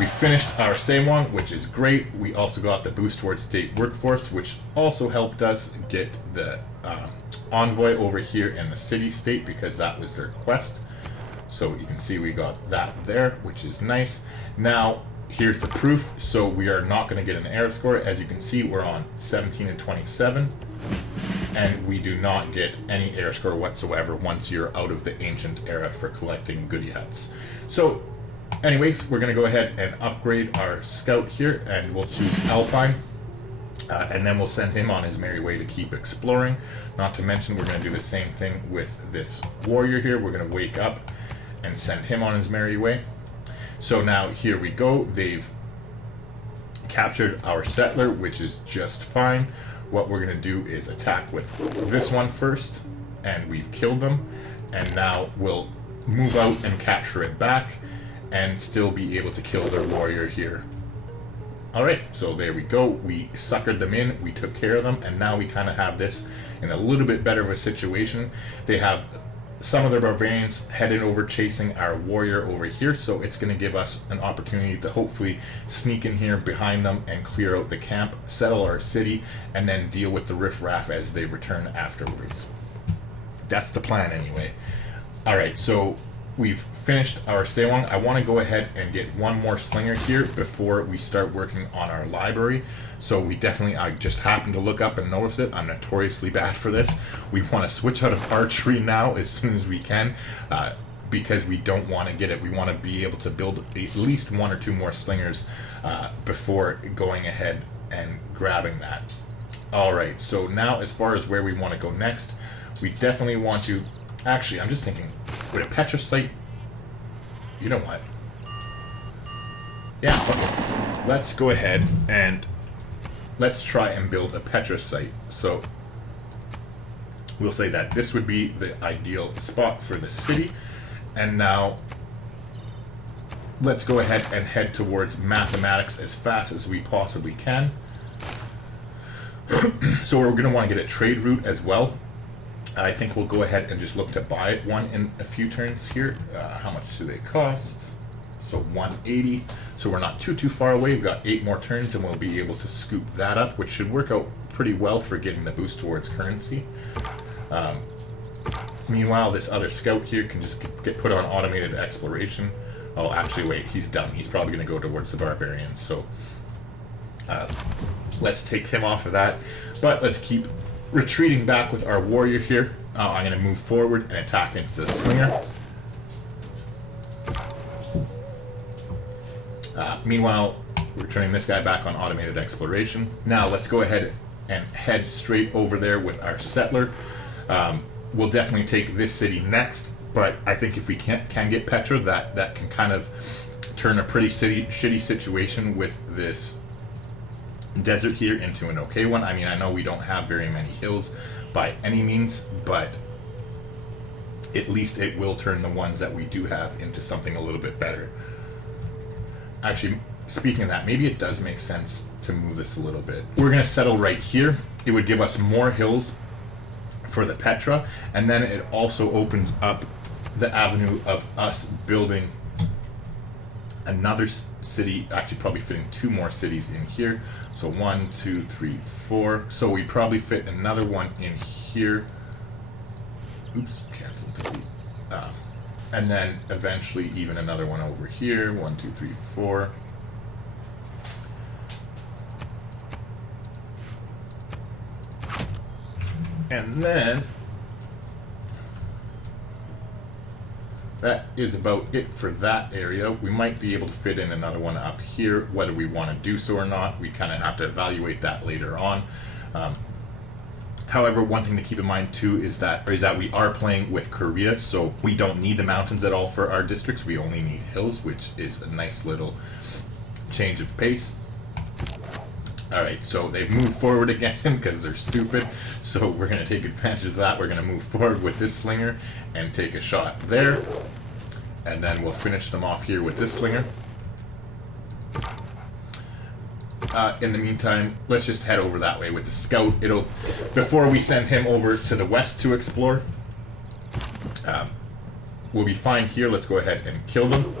we finished our Sewang, which is great. We also got the boost towards state workforce, which also helped us get the envoy over here in the city-state because that was their quest. So you can see we got that there, which is nice. Now, here's the proof. So we are not going to get an error score. As you can see, we're on 17 and 27. And we do not get any error score whatsoever once you're out of the ancient era for collecting goodie huts. So, anyways, we're going to go ahead and upgrade our scout here, and we'll choose Alpine. And then we'll send him on his merry way to keep exploring. Not to mention, we're going to do the same thing with this warrior here. We're going to wake up and send him on his merry way. So now here we go. They've captured our settler, which is just fine. What we're going to do is attack with this one first, and we've killed them. And now we'll move out and capture it back and still be able to kill their warrior here. Alright, so there we go. We suckered them in, we took care of them, and now we kind of have this in a little bit better of a situation. They have some of their barbarians headed over chasing our warrior over here, so it's going to give us an opportunity to hopefully sneak in here behind them and clear out the camp, settle our city, and then deal with the riffraff as they return afterwards. That's the plan anyway. Alright, so we've finished our Sewang. I want to go ahead and get one more slinger here before we start working on our library. So we definitely, I just happened to look up and notice it. I'm notoriously bad for this. We want to switch out of archery now as soon as we can because we don't want to get it. We want to be able to build at least one or two more slingers before going ahead and grabbing that. Alright, so now as far as where we want to go next, we definitely want to... Actually, I'm just thinking, would a Petra site... You know what? Yeah, okay. Let's go ahead and let's try and build a Petra site. So we'll say that this would be the ideal spot for the city. And now let's go ahead and head towards mathematics as fast as we possibly can. So we're going to want to get a trade route as well. I think we'll go ahead and just look to buy one in a few turns here. How much do they cost? So 180. So we're not too far away. We've got 8 more turns and we'll be able to scoop that up, which should work out pretty well for getting the boost towards currency. Meanwhile, this other scout here can just get put on automated exploration. Oh, actually, wait, he's done. He's probably going to go towards the Barbarian. So let's take him off of that. But let's keep retreating back with our warrior here. I'm going to move forward and attack into the slinger. Meanwhile, we're turning this guy back on automated exploration. Now let's go ahead and head straight over there with our settler. We'll definitely take this city next, but I think if we can get Petra, that can kind of turn a pretty shitty situation with this desert here into an okay one. I mean, I know we don't have very many hills by any means, but at least it will turn the ones that we do have into something a little bit better. Actually, speaking of that, maybe it does make sense to move this a little bit. We're going to settle right here. It would give us more hills for the Petra, and then it also opens up the avenue of us building another city, actually probably fitting 2 more cities in here. So 1, 2, 3, 4. So we probably fit another one in here. Oops, cancel delete. And then eventually even another one over here. 1, 2, 3, 4. And then that is about it for that area. We might be able to fit in another one up here. Whether we want to do so or not, we kind of have to evaluate that later on. However, one thing to keep in mind too is that we are playing with Korea, so we don't need the mountains at all for our districts. We only need hills, which is a nice little change of pace. Alright, so they've moved forward again because they're stupid, so we're going to take advantage of that. We're going to move forward with this slinger and take a shot there, and then we'll finish them off here with this slinger. In the meantime, let's just head over that way with the scout. Before we send him over to the west to explore, we'll be fine here. Let's go ahead and kill them.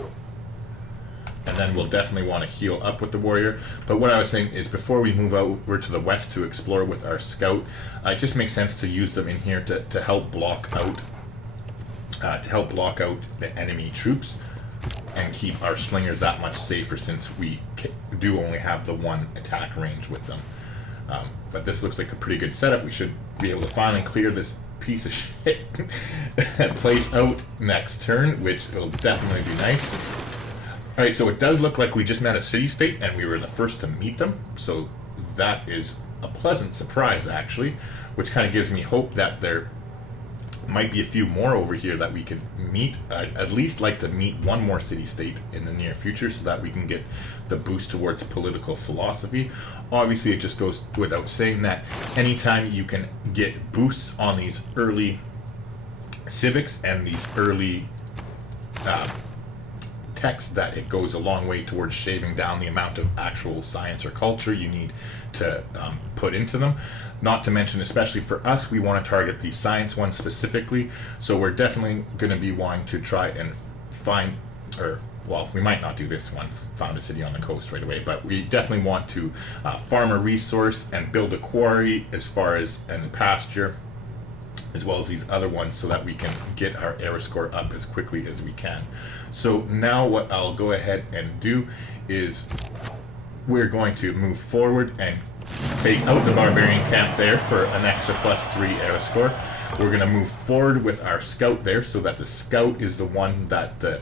And and then we'll definitely want to heal up with the warrior. But what I was saying is, before we move over to the west to explore with our scout, it just makes sense to use them in here to help block out the enemy troops and keep our slingers that much safer, since we do only have the one attack range with them. But this looks like a pretty good setup. We should be able to finally clear this piece of shit place out next turn, which will definitely be nice. Alright, so it does look like we just met a city-state, and we were the first to meet them, so that is a pleasant surprise, actually, which kind of gives me hope that there might be a few more over here that we could meet. I'd at least like to meet one more city-state in the near future so that we can get the boost towards political philosophy. Obviously, it just goes without saying that anytime you can get boosts on these early civics and these early texts, that it goes a long way towards shaving down the amount of actual science or culture you need to put into them. Not to mention, especially for us, we want to target the science one specifically, so we're definitely going to be wanting to try and find, or well, we might not do this one, found a city on the coast right away, but we definitely want to farm a resource and build a quarry as far as in the pasture, as well as these other ones, so that we can get our era score up as quickly as we can. So now what I'll go ahead and do is we're going to move forward and take out the barbarian camp there for an extra +3 era score. We're going to move forward with our scout there, so that the scout is the one that the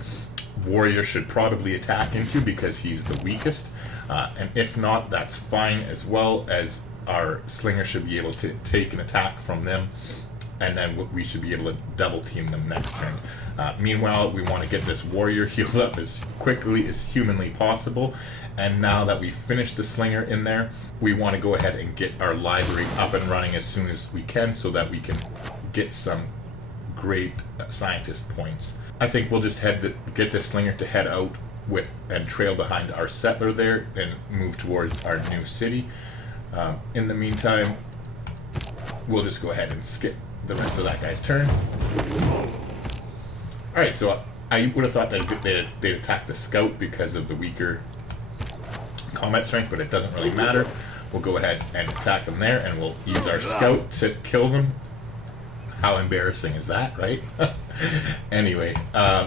warrior should probably attack into, because he's the weakest. And if not, that's fine, as well as our slinger should be able to take an attack from them, and then we should be able to double team them next turn. Meanwhile, we want to get this warrior healed up as quickly as humanly possible, and now that we've finished the slinger in there, we want to go ahead and get our library up and running as soon as we can, so that we can get some great scientist points. I think we'll just get this slinger to head out with and trail behind our settler there and move towards our new city. In the meantime, we'll just go ahead and skip the rest of that guy's turn. Alright, so I would have thought that they'd attack the scout because of the weaker combat strength, but it doesn't really matter. We'll go ahead and attack them there, and we'll use our scout to kill them. How embarrassing is that, right? Anyway,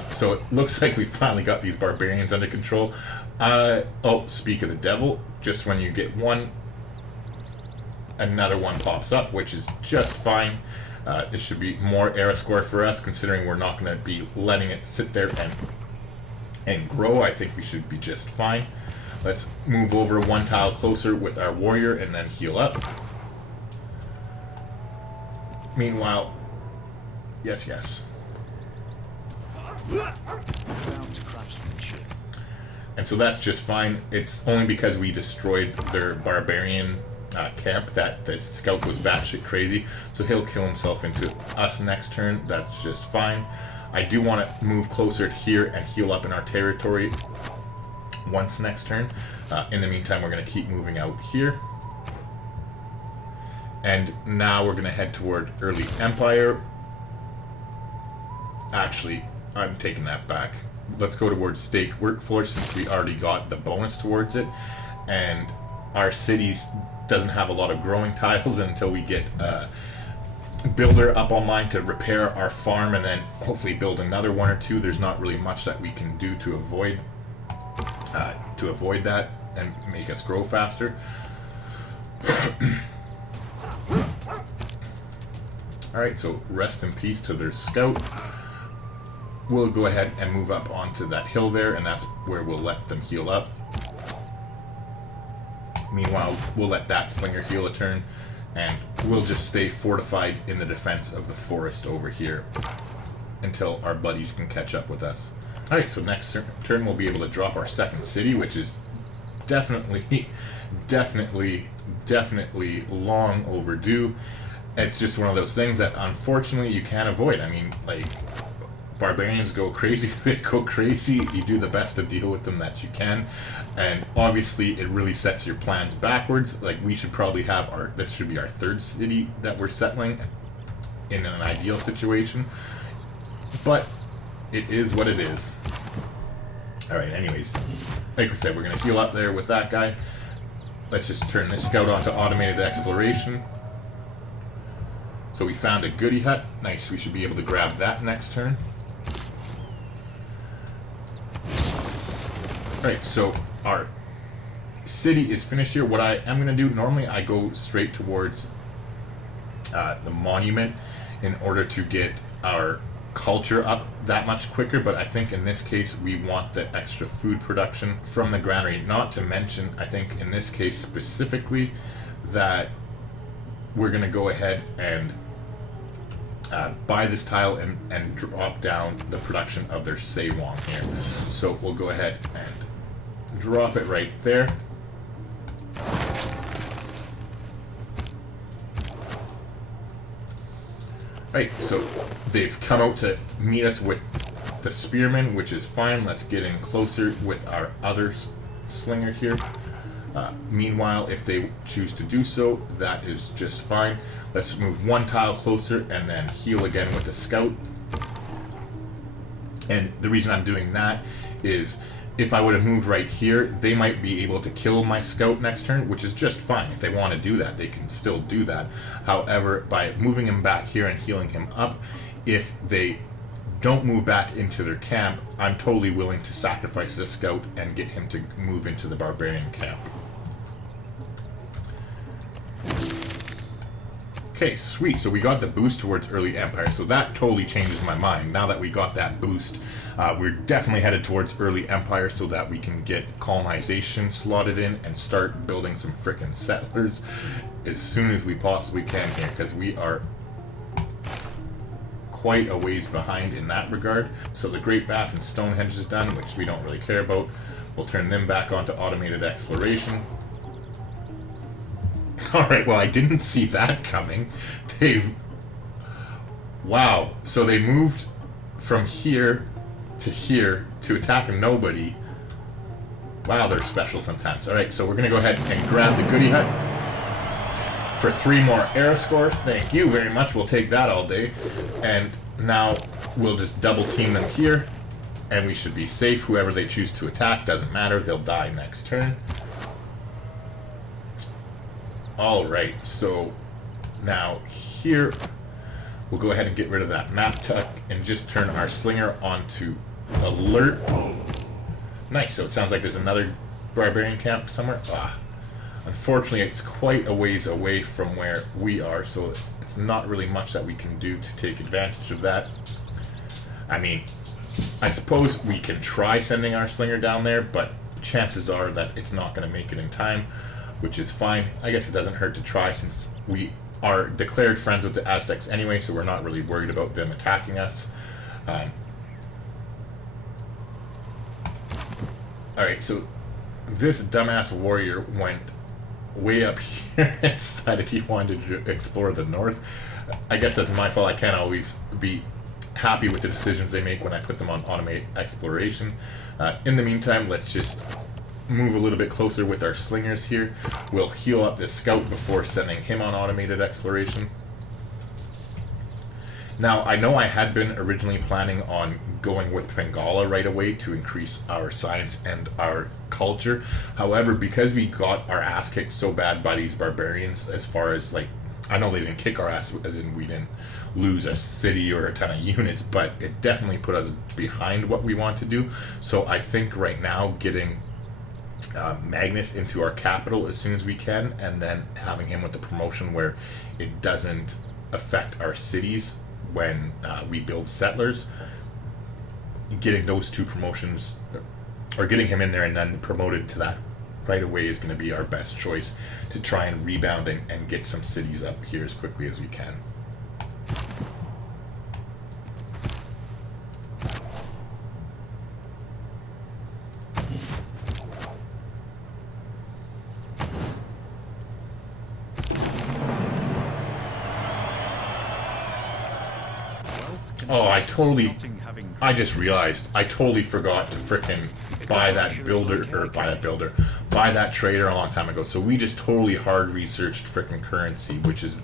so it looks like we finally got these barbarians under control. Oh, speak of the devil, just when you get one, another one pops up, which is just fine. This should be more era score for us, considering we're not going to be letting it sit there and grow. I think we should be just fine. Let's move over one tile closer with our warrior and then heal up. Meanwhile, yes. And so that's just fine. It's only because we destroyed their barbarian camp that the scout goes batshit crazy, so he'll kill himself into us next turn. That's just fine. I do want to move closer here and heal up in our territory once next turn. In the meantime, we're going to keep moving out here. And now we're going to head toward early empire. Actually, I'm taking that back. Let's go towards stake workforce, since we already got the bonus towards it, and our cities doesn't have a lot of growing tiles until we get builder up online to repair our farm, and then hopefully build another one or two. There's not really much that we can do to avoid that and make us grow faster. Alright, so rest in peace to their scout. We'll go ahead and move up onto that hill there, and that's where we'll let them heal up. Meanwhile, we'll let that slinger heal a turn, and we'll just stay fortified in the defense of the forest over here until our buddies can catch up with us. Alright, so next turn we'll be able to drop our second city, which is definitely long overdue. It's just one of those things that unfortunately you can't avoid. I mean, like, barbarians go crazy, they go crazy, you do the best to deal with them that you can, and obviously it really sets your plans backwards. Like, we should probably have this should be our third city that we're settling in an ideal situation, but it is what it is. Alright, anyways. Like we said, we're going to heal up there with that guy. Let's just turn this scout onto automated exploration. So we found a goodie hut. Nice, we should be able to grab that next turn. Alright, so our city is finished here. What I am going to do, normally I go straight towards the monument in order to get our culture up that much quicker, but I think in this case we want the extra food production from the granary. Not to mention, I think in this case specifically, that we're going to go ahead and buy this tile and drop down the production of their Sewong here. So we'll go ahead and drop it right there. Right, so they've come out to meet us with the spearmen, which is fine. Let's get in closer with our other slinger here. Meanwhile, if they choose to do so, that is just fine. Let's move one tile closer and then heal again with the scout. And the reason I'm doing that is if I would have moved right here, they might be able to kill my scout next turn, which is just fine. If they want to do that, they can still do that. However, by moving him back here and healing him up, if they don't move back into their camp, I'm totally willing to sacrifice this scout and get him to move into the barbarian camp. Okay, sweet. So we got the boost towards early empire, so that totally changes my mind. Now that we got that boost, we're definitely headed towards early empire so that we can get colonization slotted in and start building some frickin' settlers as soon as we possibly can here, because we are quite a ways behind in that regard. So the Great Bath and Stonehenge is done, which we don't really care about. We'll turn them back onto automated exploration. Alright, well, I didn't see that coming. Wow, so they moved from here to attack nobody. Wow, they're special sometimes. Alright, so we're going to go ahead and grab the goodie hut for 3 more era score. Thank you very much. We'll take that all day. And now we'll just double team them here, and we should be safe. Whoever they choose to attack, doesn't matter. They'll die next turn. Alright, so now here we'll go ahead and get rid of that map tuck and just turn our slinger onto alert. Nice, so it sounds like there's another barbarian camp somewhere. Unfortunately, it's quite a ways away from where we are, so it's not really much that we can do to take advantage of that. I mean, I suppose we can try sending our slinger down there, but chances are that it's not going to make it in time, which is fine. I guess it doesn't hurt to try since we are declared friends with the Aztecs anyway, so we're not really worried about them attacking us. Alright, so this dumbass warrior went way up here and decided he wanted to explore the north. I guess that's my fault. I can't always be happy with the decisions they make when I put them on automated exploration. In the meantime, let's just move a little bit closer with our slingers here. We'll heal up this scout before sending him on automated exploration. Now, I know I had been originally planning on going with Pengala right away to increase our science and our culture. However, because we got our ass kicked so bad by these barbarians, as far as, like, I know they didn't kick our ass, as in we didn't lose a city or a ton of units, but it definitely put us behind what we want to do. So I think right now getting Magnus into our capital as soon as we can, and then having him with the promotion where it doesn't affect our cities when we build settlers, getting those 2 promotions, or getting him in there and then promoted to that right away, is going to be our best choice to try and rebound and get some cities up here as quickly as we can. Oh, I just realized, I totally forgot to frickin' buy that trader a long time ago. So we just totally hard researched frickin' currency, which is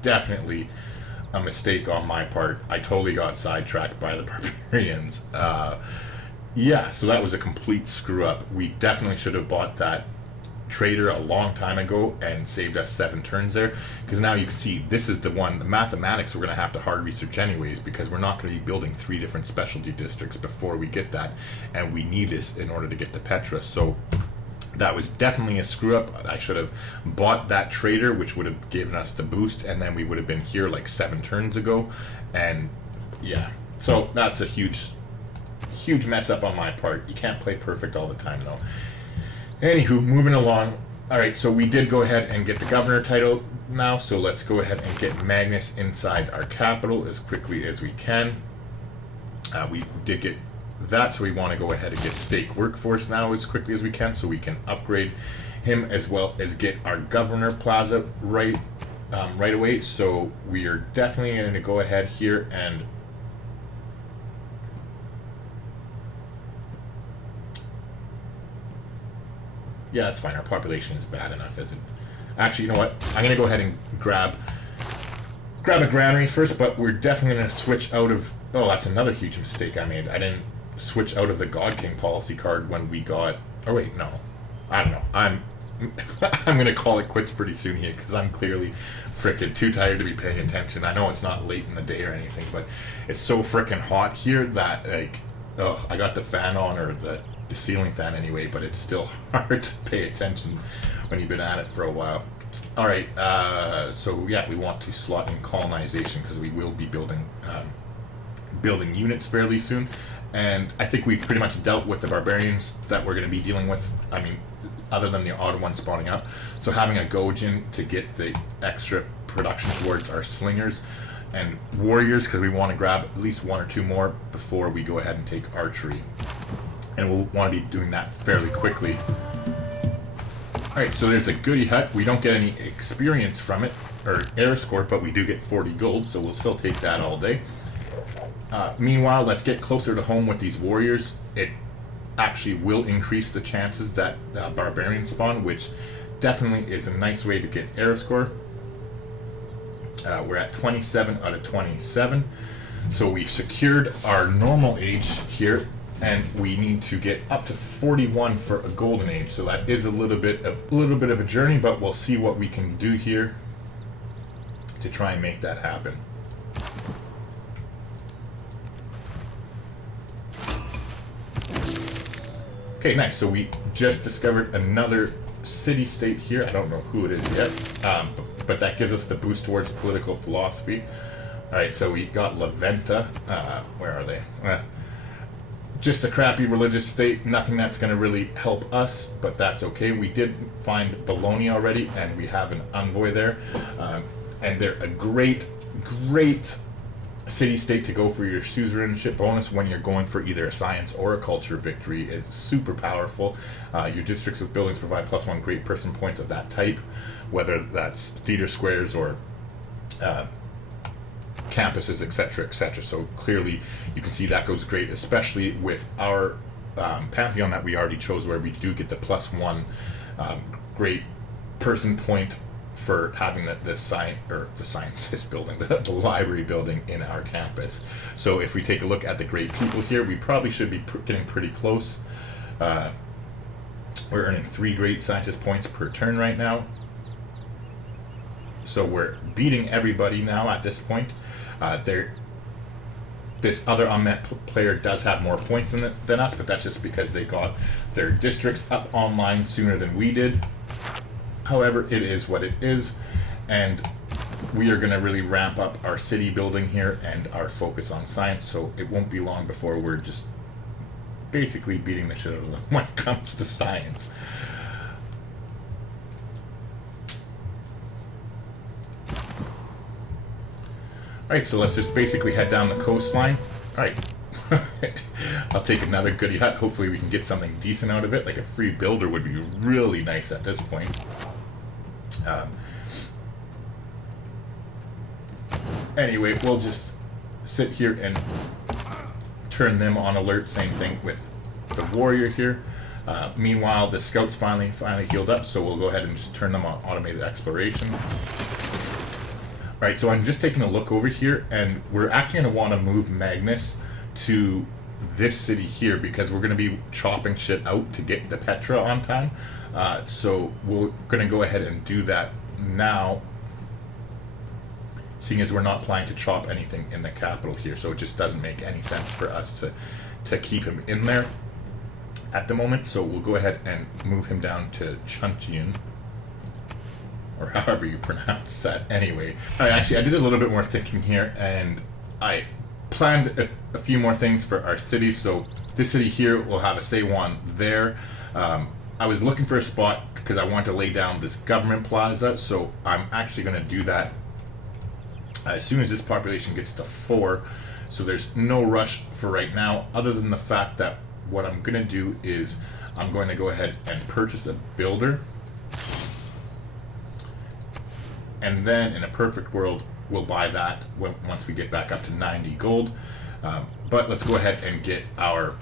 definitely a mistake on my part. I totally got sidetracked by the barbarians. Yeah, so that was a complete screw up. We definitely should have bought that trader a long time ago and saved us 7 turns there, because now you can see this is the one. The mathematics we're going to have to hard research anyways, because we're not going to be building 3 different specialty districts before we get that, and we need this in order to get to Petra. So that was definitely a screw up. I should have bought that trader, which would have given us the boost, and then we would have been here like 7 turns ago. And yeah, so that's a huge mess up on my part. You can't play perfect all the time though. Anywho, moving along. Alright, so we did go ahead and get the governor title now, so let's go ahead and get Magnus inside our capital as quickly as we can. We did get that, so we want to go ahead and get stake workforce now as quickly as we can, so we can upgrade him, as well as get our governor plaza right away. So we are definitely going to go ahead here and yeah, that's fine. Our population is bad enough as it. Actually, you know what? I'm gonna go ahead and grab a granary first, but we're definitely gonna switch out of. Oh, that's another huge mistake I made. I didn't switch out of the God King policy card when we got. Oh wait, no, I don't know. I'm gonna call it quits pretty soon here, because I'm clearly frickin' too tired to be paying attention. I know it's not late in the day or anything, but it's so frickin' hot here that like, oh, I got the fan on, or the ceiling fan anyway, but it's still hard to pay attention when you've been at it for a while. Alright, so yeah, we want to slot in colonization, because we will be building units fairly soon, and I think we've pretty much dealt with the barbarians that we're going to be dealing with. I mean, other than the odd one spawning up, so having a Gojin to get the extra production towards our slingers and warriors, because we want to grab at least 1 or 2 more before we go ahead and take archery. And we'll want to be doing that fairly quickly. Alright, so there's a goody hut. We don't get any experience from it, or air score, but we do get 40 gold, so we'll still take that all day. Meanwhile, let's get closer to home with these warriors. It actually will increase the chances that barbarian spawn, which definitely is a nice way to get air score. We're at 27 out of 27. So we've secured our normal age here, and we need to get up to 41 for a golden age. So that is a little bit of a journey, but we'll see what we can do here to try and make that happen. Okay, nice. So we just discovered another city-state here. I don't know who it is yet, but that gives us the boost towards political philosophy. All right, so we got La Venta. Where are they? Just a crappy religious state. Nothing that's going to really help us, but that's okay. We did find Bologna already, and we have an envoy there. And they're a great city-state to go for your suzerainship bonus when you're going for either a science or a culture victory. It's super powerful. Your districts with buildings provide +1 great person points of that type, whether that's theater squares or campuses, etc., etc. So clearly you can see that goes great, especially with our Pantheon that we already chose, where we do get the +1 great person point for having the scientist building, the library building in our campus. So if we take a look at the great people here, we probably should be getting pretty close. We're earning 3 great scientist points per turn right now. So we're beating everybody now at this point. This other unmet player does have more points than us, but that's just because they got their districts up online sooner than we did. However, it is what it is, and we are going to really ramp up our city building here and our focus on science, so it won't be long before we're just basically beating the shit out of them when it comes to science. Alright, so let's just basically head down the coastline. Alright. I'll take another goody hut. Hopefully we can get something decent out of it. Like a free builder would be really nice at this point. Anyway, we'll just sit here and turn them on alert. Same thing with the warrior here. Meanwhile, the scouts finally healed up, so we'll go ahead and just turn them on automated exploration. Right, so I'm just taking a look over here, and we're actually going to want to move Magnus to this city here because we're going to be chopping shit out to get the Petra on time. So we're going to go ahead and do that now, seeing as we're not planning to chop anything in the capital here. So it just doesn't make any sense for us to keep him in there at the moment. So we'll go ahead and move him down to Chuncheon, or however you pronounce that. Anyway, actually, I did a little bit more thinking here, and I planned a few more things for our city. So this city here will have a Seiwan there. I was looking for a spot because I want to lay down this government plaza, so I'm actually going to do that as soon as this population gets to 4. So there's no rush for right now, other than the fact that what I'm going to do is I'm going to go ahead and purchase a builder. And then in a perfect world, we'll buy that once we get back up to 90 gold. But let's go ahead and get our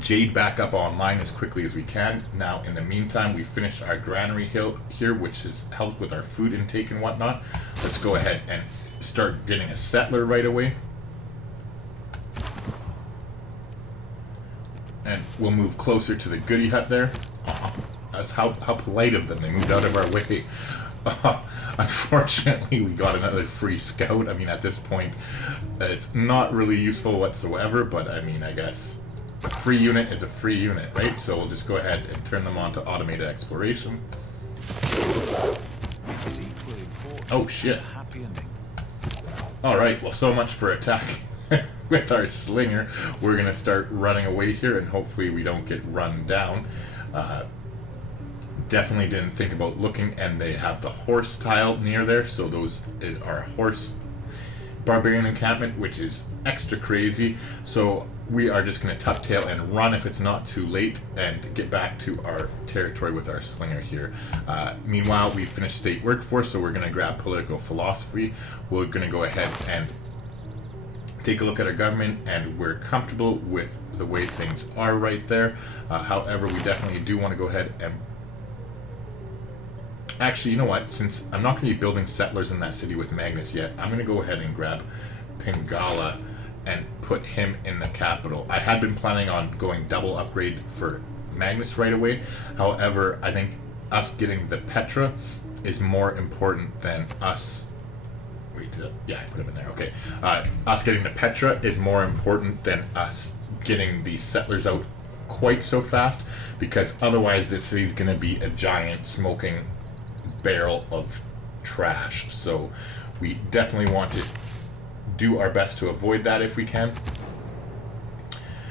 Jade back up online as quickly as we can. Now, in the meantime, we finished our granary hill here, which has helped with our food intake and whatnot. Let's go ahead and start getting a settler right away. And we'll move closer to the goody hut there. That's how polite of them. They moved out of our way. Unfortunately, we got another free scout. I mean, at this point, it's not really useful whatsoever, but I mean, I guess a free unit is a free unit, right? So we'll just go ahead and turn them on to automated exploration. Oh, shit. Alright, well, so much for attacking with our slinger. We're going to start running away here, and hopefully we don't get run down. Definitely didn't think about looking, and they have the horse tile near there, so those are a horse barbarian encampment, which is extra crazy. So we are just going to tuck tail and run if it's not too late, and get back to our territory with our slinger here. Meanwhile, we finished state workforce, so we're going to grab political philosophy. We're going to go ahead and take a look at our government, and we're comfortable with the way things are right there. However, we definitely do want to go ahead and actually, you know what? Since I'm not going to be building settlers in that city with Magnus yet, I'm going to go ahead and grab Pingala and put him in the capital. I had been planning on going double upgrade for Magnus right away. However, I think us getting the Petra is more important than us... Wait, yeah, I put him in there. Okay. Us getting the Petra is more important than us getting the settlers out quite so fast, because otherwise this city's going to be a giant smoking barrel of trash. So we definitely want to do our best to avoid that if we can.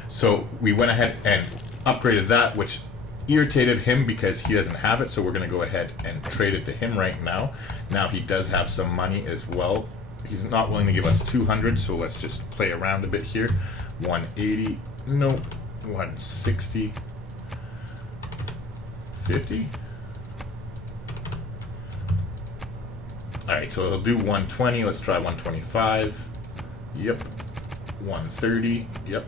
So we went ahead and upgraded that, which irritated him because he doesn't have it, so we're going to go ahead and trade it to him right now. Now he does have some money as well. He's not willing to give us 200, so let's just play around a bit here. 180, no, 160, 50. Alright, so he'll do 120. Let's try 125. Yep. 130. Yep.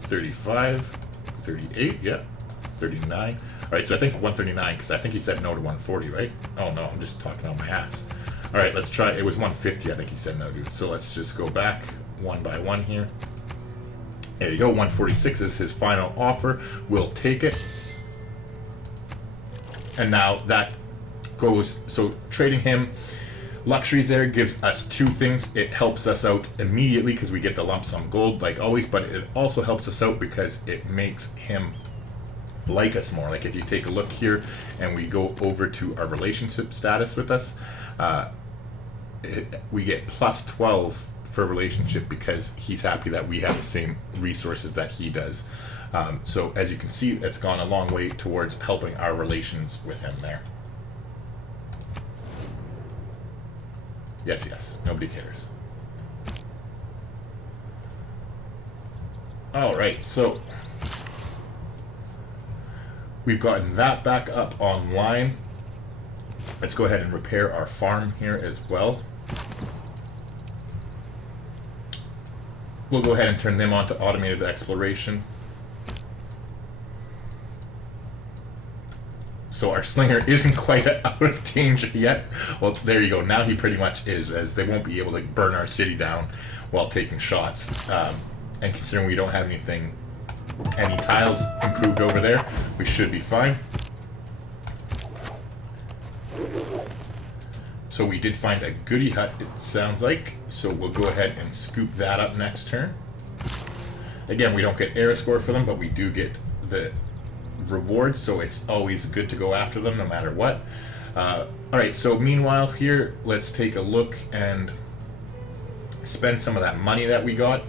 35. 38. Yep. 39. Alright, so I think 139, because I think he said no to 140, right? Oh no, I'm just talking on my ass. Alright, let's try. It was 150, I think he said no to. So let's just go back one by one here. There you go. 146 is his final offer. We'll take it. And now that goes, so trading him luxuries there gives us two things. It helps us out immediately because we get the lump sum gold like always, but it also helps us out because it makes him like us more. Like if you take a look here and we go over to our relationship status with us, we get plus 12 for relationship because he's happy that we have the same resources that he does. So as you can see, it's gone a long way towards helping our relations with him there. Yes, yes. Nobody cares. Alright, so we've gotten that back up online. Let's go ahead and repair our farm here as well. We'll go ahead and turn them on to automated exploration. So our slinger isn't quite out of danger yet. Well, there you go. Now he pretty much is, as they won't be able to burn our city down while taking shots. And considering we don't have any tiles improved over there, we should be fine. So we did find a goody hut, it sounds like. So we'll go ahead and scoop that up next turn. Again, we don't get era score for them, but we do get the rewards, so it's always good to go after them no matter what. Alright, so meanwhile here, let's take a look and spend some of that money that we got.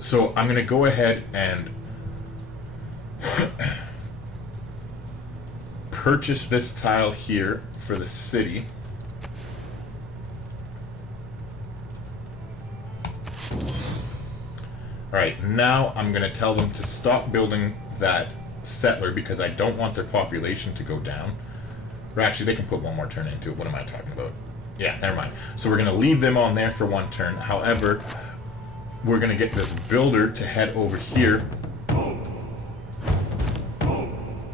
So I'm going to go ahead and purchase this tile here for the city. Alright, now I'm going to tell them to stop building that settler because I don't want their population to go down. Or actually, they can put one more turn into it. What am I talking about? Yeah, never mind. So we're going to leave them on there for one turn. However, we're going to get this builder to head over here.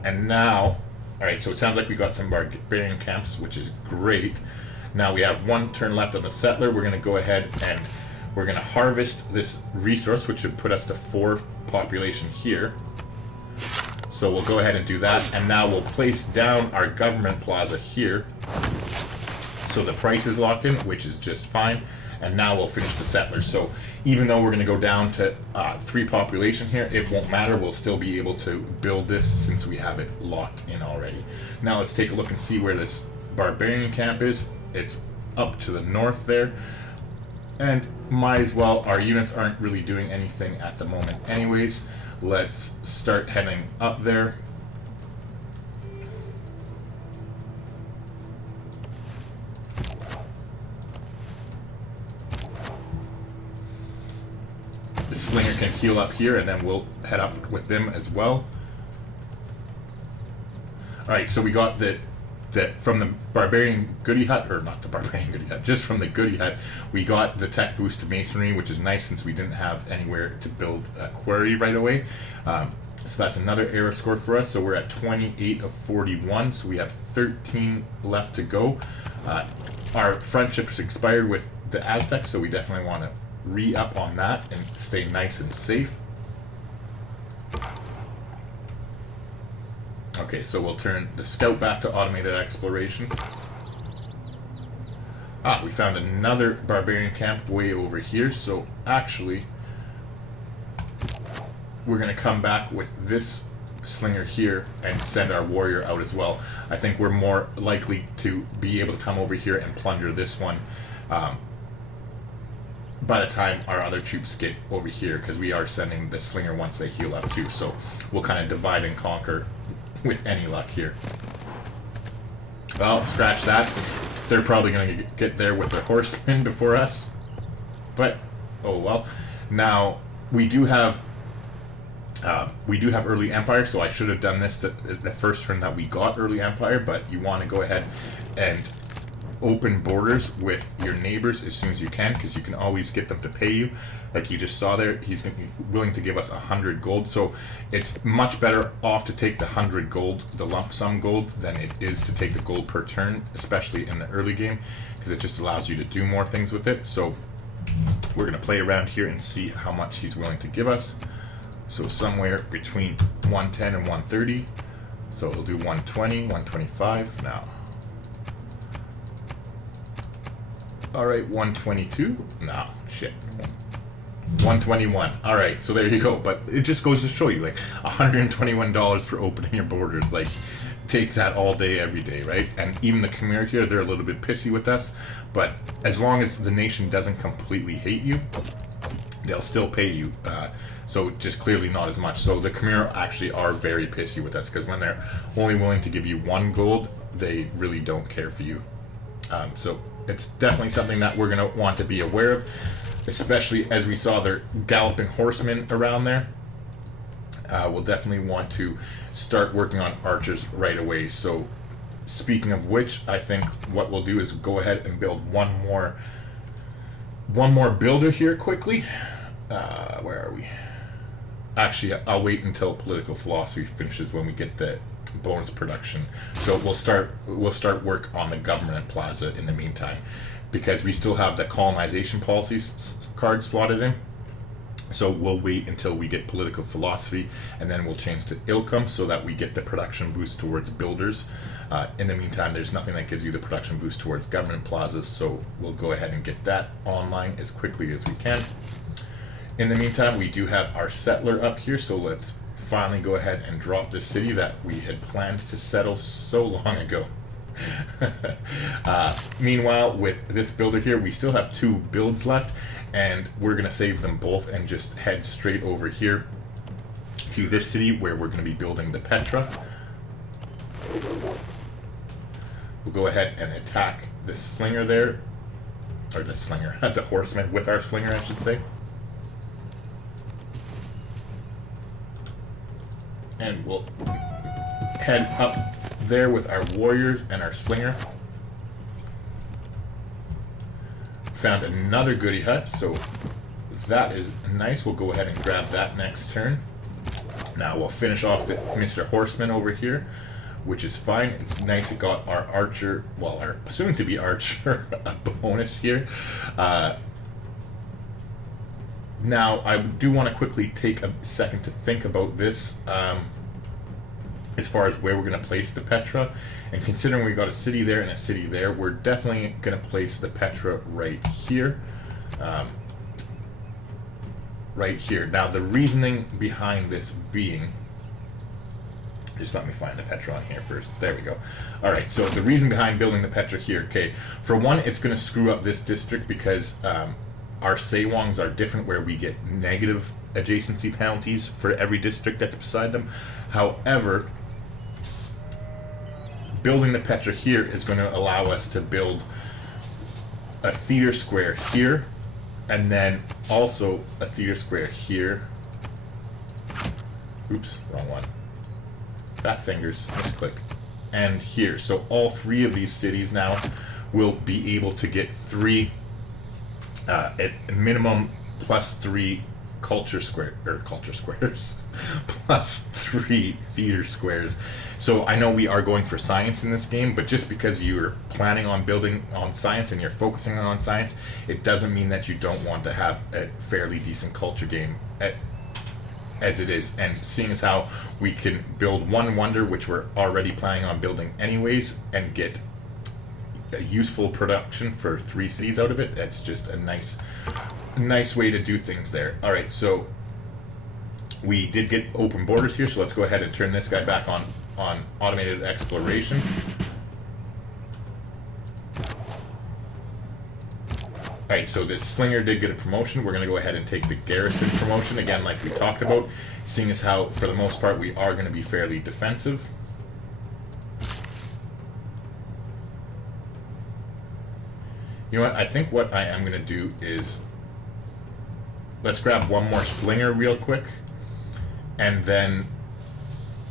And now, alright, so it sounds like we got some barbarian camps, which is great. Now we have one turn left on the settler. We're going to go ahead and we're going to harvest this resource, which should put us to 4 population here. So we'll go ahead and do that. And now we'll place down our government plaza here. So the price is locked in, which is just fine. And now we'll finish the settlers. So even though we're going to go down to 3 population here, it won't matter. We'll still be able to build this since we have it locked in already. Now let's take a look and see where this barbarian camp is. It's up to the north there. And might as well, our units aren't really doing anything at the moment anyways. Let's start heading up there. The slinger can heal up here and then we'll head up with them as well. Alright, so we got that from the barbarian goody hut, or not the barbarian goody hut, just from the goody hut, we got the tech boost to masonry, which is nice since we didn't have anywhere to build a quarry right away. So that's another era score for us. So we're at 28 of 41, so we have 13 left to go. Our friendship's expired with the Aztecs, so we definitely want to re-up on that and stay nice and safe. Okay, so we'll turn the scout back to automated exploration. We found another barbarian camp way over here, so actually we're going to come back with this slinger here and send our warrior out as well. I think we're more likely to be able to come over here and plunder this one by the time our other troops get over here, because we are sending the slinger once they heal up too, so we'll kind of divide and conquer with any luck here. Well, scratch that. They're probably going to get there with their horsemen before us. But, oh well. Now, we do have early empire, so I should have done this the first turn that we got early empire, but you want to go ahead and open borders with your neighbors as soon as you can, because you can always get them to pay you. Like you just saw there, he's willing to give us 100 gold, so it's much better off to take the 100 gold, the lump sum gold, than it is to take the gold per turn, especially in the early game, because it just allows you to do more things with it. So we're going to play around here and see how much he's willing to give us. So somewhere between 110 and 130, so we'll do 120, 125 now. Alright, 122. No, shit. 121. Alright, so there you go. But it just goes to show you, like, $121 for opening your borders. Like, take that all day, every day, right? And even the Khmer here, they're a little bit pissy with us. But as long as the nation doesn't completely hate you, they'll still pay you. So just clearly not as much. So the Khmer actually are very pissy with us, because when they're only willing to give you 1 gold, they really don't care for you. So it's definitely something that we're going to want to be aware of, especially as we saw their galloping horsemen around there. We'll definitely want to start working on archers right away. So speaking of which, I think what we'll do is go ahead and build one more builder here quickly. Where are we? Actually, I'll wait until political philosophy finishes when we get the bonus production. So we'll start work on the government plaza in the meantime, because we still have the colonization policies card slotted in. So we'll wait until we get political philosophy, and then we'll change to income so that we get the production boost towards builders. In the meantime, there's nothing that gives you the production boost towards government plazas, so we'll go ahead and get that online as quickly as we can. In the meantime, we do have our settler up here, so let's finally go ahead and drop this city that we had planned to settle so long ago. Meanwhile, with this builder here, we still have 2 builds left, and we're going to save them both and just head straight over here to this city where we're going to be building the Petra. We'll go ahead and attack the slinger there, or the slinger, the horseman with our slinger, I should say. And we'll head up there with our warriors and our slinger. Found another goody hut, so that is nice. We'll go ahead and grab that next turn. Now we'll finish off Mr. Horseman over here, which is fine. It's nice it got our archer, well, our soon to be archer, a bonus here. Now, I do want to quickly take a second to think about this as far as where we're going to place the Petra. And considering we've got a city there and a city there, we're definitely going to place the Petra right here. Right here. Now, the reasoning behind this being... Just let me find the Petra on here first. There we go. Alright, so the reason behind building the Petra here, okay, for one, it's going to screw up this district because our Saywongs are different, where we get negative adjacency penalties for every district that's beside them. However, building the Petra here is going to allow us to build a theater square here, and then also a theater square here. Oops, wrong one. Fat fingers, misclick. And here. So all 3 of these cities now will be able to get 3 at minimum +3 culture squares plus 3 theater squares. So I know we are going for science in this game, but just because you're planning on building on science and you're focusing on science, it doesn't mean that you don't want to have a fairly decent culture game as it is. And seeing as how we can build 1 wonder, which we're already planning on building anyways, and get a useful production for 3 cities out of it, that's just a nice way to do things there. Alright, so we did get open borders here, so let's go ahead and turn this guy back on automated exploration. Alright, so this slinger did get a promotion. We're going to go ahead and take the garrison promotion, again, like we talked about, seeing as how, for the most part, we are going to be fairly defensive. You know what, I think what I am going to do is, let's grab 1 more slinger real quick, and then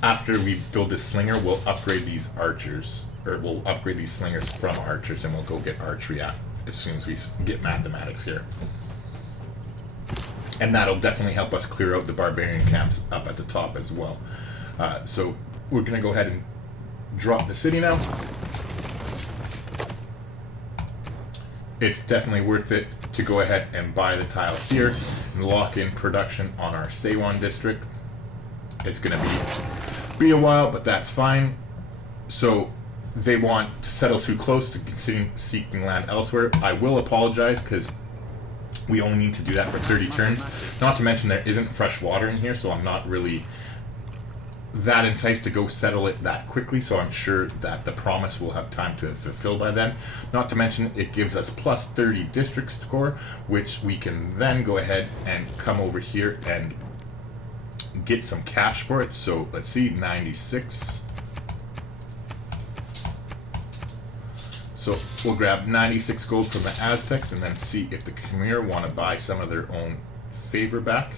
after we build this slinger, we'll upgrade these archers, or we'll upgrade these slingers from archers, and we'll go get archery as soon as we get mathematics here. And that'll definitely help us clear out the barbarian camps up at the top as well. So we're going to go ahead and drop the city now. It's definitely worth it to go ahead and buy the tile here and lock in production on our Saywon district. It's going to be a while, but that's fine. So they want to settle too close to considering seeking land elsewhere. I will apologize because we only need to do that for 30 turns. Not to mention there isn't fresh water in here, so I'm not really that enticed to go settle it that quickly, so I'm sure that the promise will have time to fulfill by then. Not to mention it gives us plus 30 district score, which we can then go ahead and come over here and get some cash for it. So let's see, 96. So we'll grab 96 gold from the Aztecs and then see if the Khmer want to buy some of their own favor back.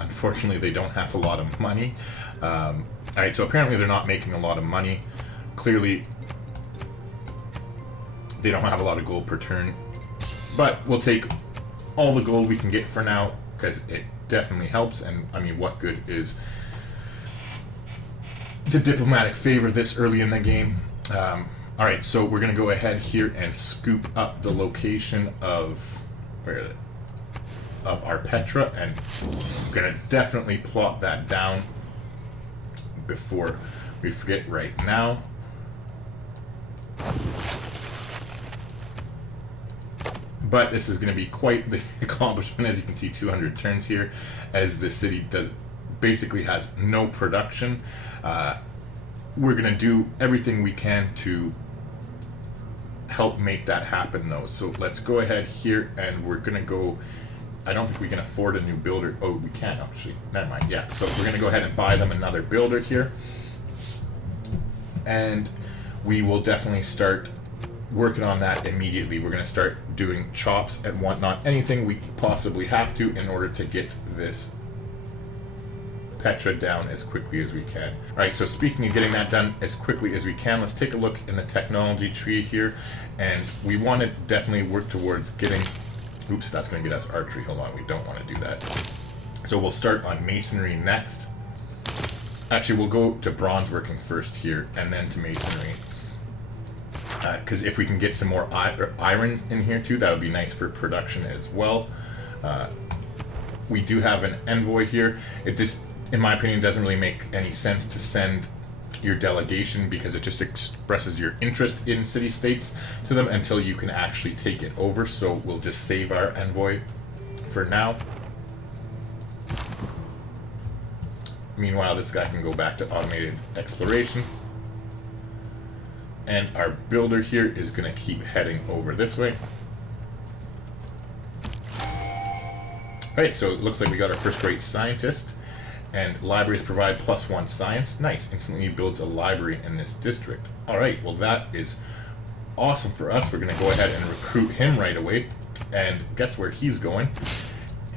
Unfortunately, they don't have a lot of money. Alright, so apparently they're not making a lot of money. Clearly, they don't have a lot of gold per turn. But we'll take all the gold we can get for now, because it definitely helps. And, I mean, what good is the diplomatic favor this early in the game. Alright, so we're going to go ahead here and scoop up the location of our Petra, and I'm going to definitely plot that down before we forget right now. But this is going to be quite the accomplishment. As you can see, 200 turns here, as the city basically has no production. We're going to do everything we can to help make that happen, though. So let's go ahead here, and we're going to go... I don't think we can afford a new builder. Oh, we can, actually. Never mind. Yeah, so we're going to go ahead and buy them another builder here. And we will definitely start working on that immediately. We're going to start doing chops and whatnot, anything we possibly have to in order to get this Petra down as quickly as we can. Alright, so speaking of getting that done as quickly as we can, let's take a look in the technology tree here, and we want to definitely work towards getting... Oops, that's going to get us archery. Hold on, we don't want to do that. So we'll start on masonry next. Actually, we'll go to bronze working first here, and then to masonry. Because if we can get some more iron in here too, that would be nice for production as well. We do have an envoy here. It just, in my opinion, doesn't really make any sense to send your delegation, because it just expresses your interest in city-states to them until you can actually take it over. So we'll just save our envoy for now. Meanwhile, this guy can go back to automated exploration. And our builder here is going to keep heading over this way. Alright, so it looks like we got our first great scientist. And libraries provide +1 science. Nice. Instantly builds a library in this district. Alright, well that is awesome for us. We're going to go ahead and recruit him right away. And guess where he's going?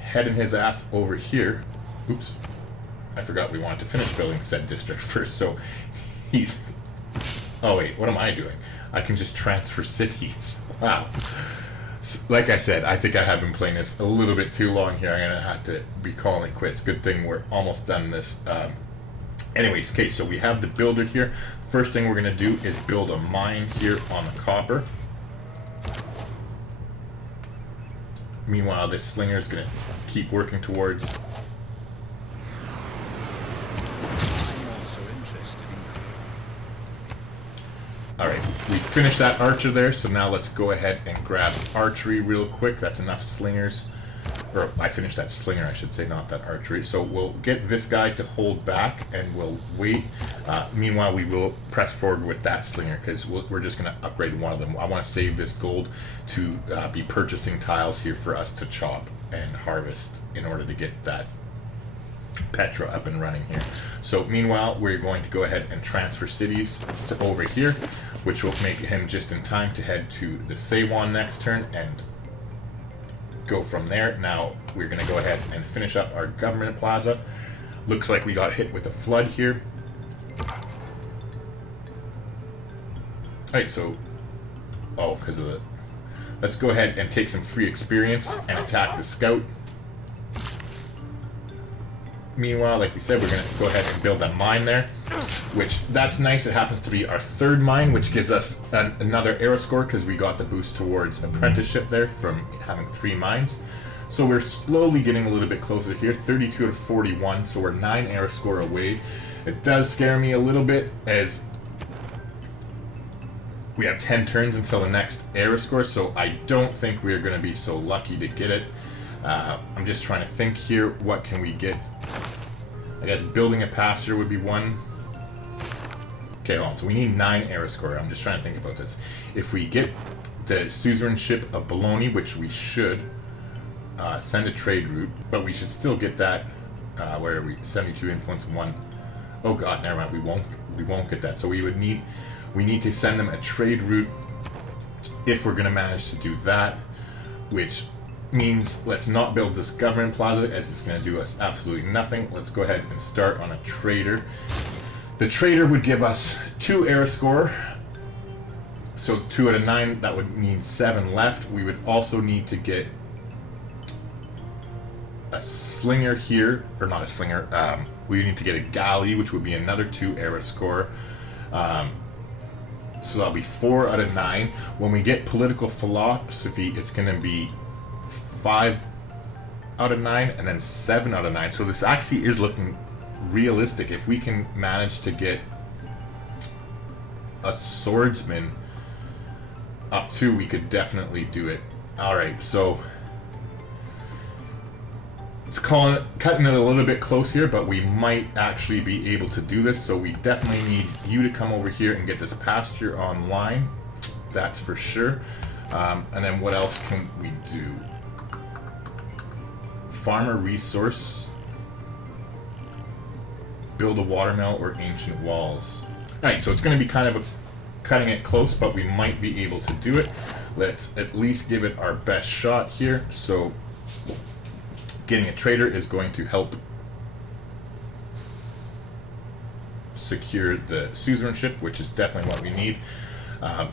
Heading his ass over here. Oops. I forgot we wanted to finish building said district first. So he's... Oh wait, what am I doing? I can just transfer cities. Wow. Like I said, I think I have been playing this a little bit too long here. I'm going to have to be calling it quits. Good thing we're almost done this. Anyways, okay, so we have the builder here. First thing we're going to do is build a mine here on the copper. Meanwhile, this slinger is going to keep working towards... Alright, we finished that archer there, so now let's go ahead and grab archery real quick. That's enough slingers. Or, I finished that slinger, I should say, not that archery. So we'll get this guy to hold back, and we'll wait. Meanwhile, we will press forward with that slinger, because we're just going to upgrade one of them. I want to save this gold to be purchasing tiles here for us to chop and harvest in order to get that Petra up and running here. So meanwhile, we're going to go ahead and transfer cities to over here, which will make him just in time to head to the Seiwan next turn and go from there. Now we're going to go ahead and finish up our government plaza. Looks like we got hit with a flood here. Alright, so because of the... Let's go ahead and take some free experience and attack the scout. Meanwhile, like we said, we're going to go ahead and build a mine there, which, that's nice. It happens to be our third mine, which gives us another arrow score, because we got the boost towards apprenticeship there from having 3 mines. So we're slowly getting a little bit closer here, 32 to 41, so we're 9 arrow score away. It does scare me a little bit, as we have 10 turns until the next arrow score, so I don't think we're going to be so lucky to get it. I'm just trying to think here, what can we get? I guess building a pasture would be one. Okay, hold on. So we need 9 arrow score. I'm just trying to think about this. If we get the suzerainship of Bologna, which we should, send a trade route, but we should still get that. Where are we? 72 influence 1. Oh god, never mind. We won't get that. So we need to send them a trade route if we're going to manage to do that, which means let's not build this government plaza, as it's going to do us absolutely nothing. Let's go ahead and start on a trader. The trader would give us 2 arrow score, so 2 out of 9, that would mean 7 left. We would also need to get a slinger here, or not a slinger, We need to get a galley, which would be another 2 era score. So that'll be 4 out of 9. When we get political philosophy, it's going to be 5 out of 9 and then 7 out of 9. So this actually is looking realistic. If we can manage to get a swordsman up 2, we could definitely do it. Alright, so it's cutting it a little bit close here, but we might actually be able to do this. So we definitely need you to come over here and get this pasture online. That's for sure. And then what else can we do? Farmer resource. Build a watermill or ancient walls. Alright, so it's going to be kind of cutting it close, but we might be able to do it. Let's at least give it our best shot here. So getting a trader is going to help secure the suzerainship, which is definitely what we need.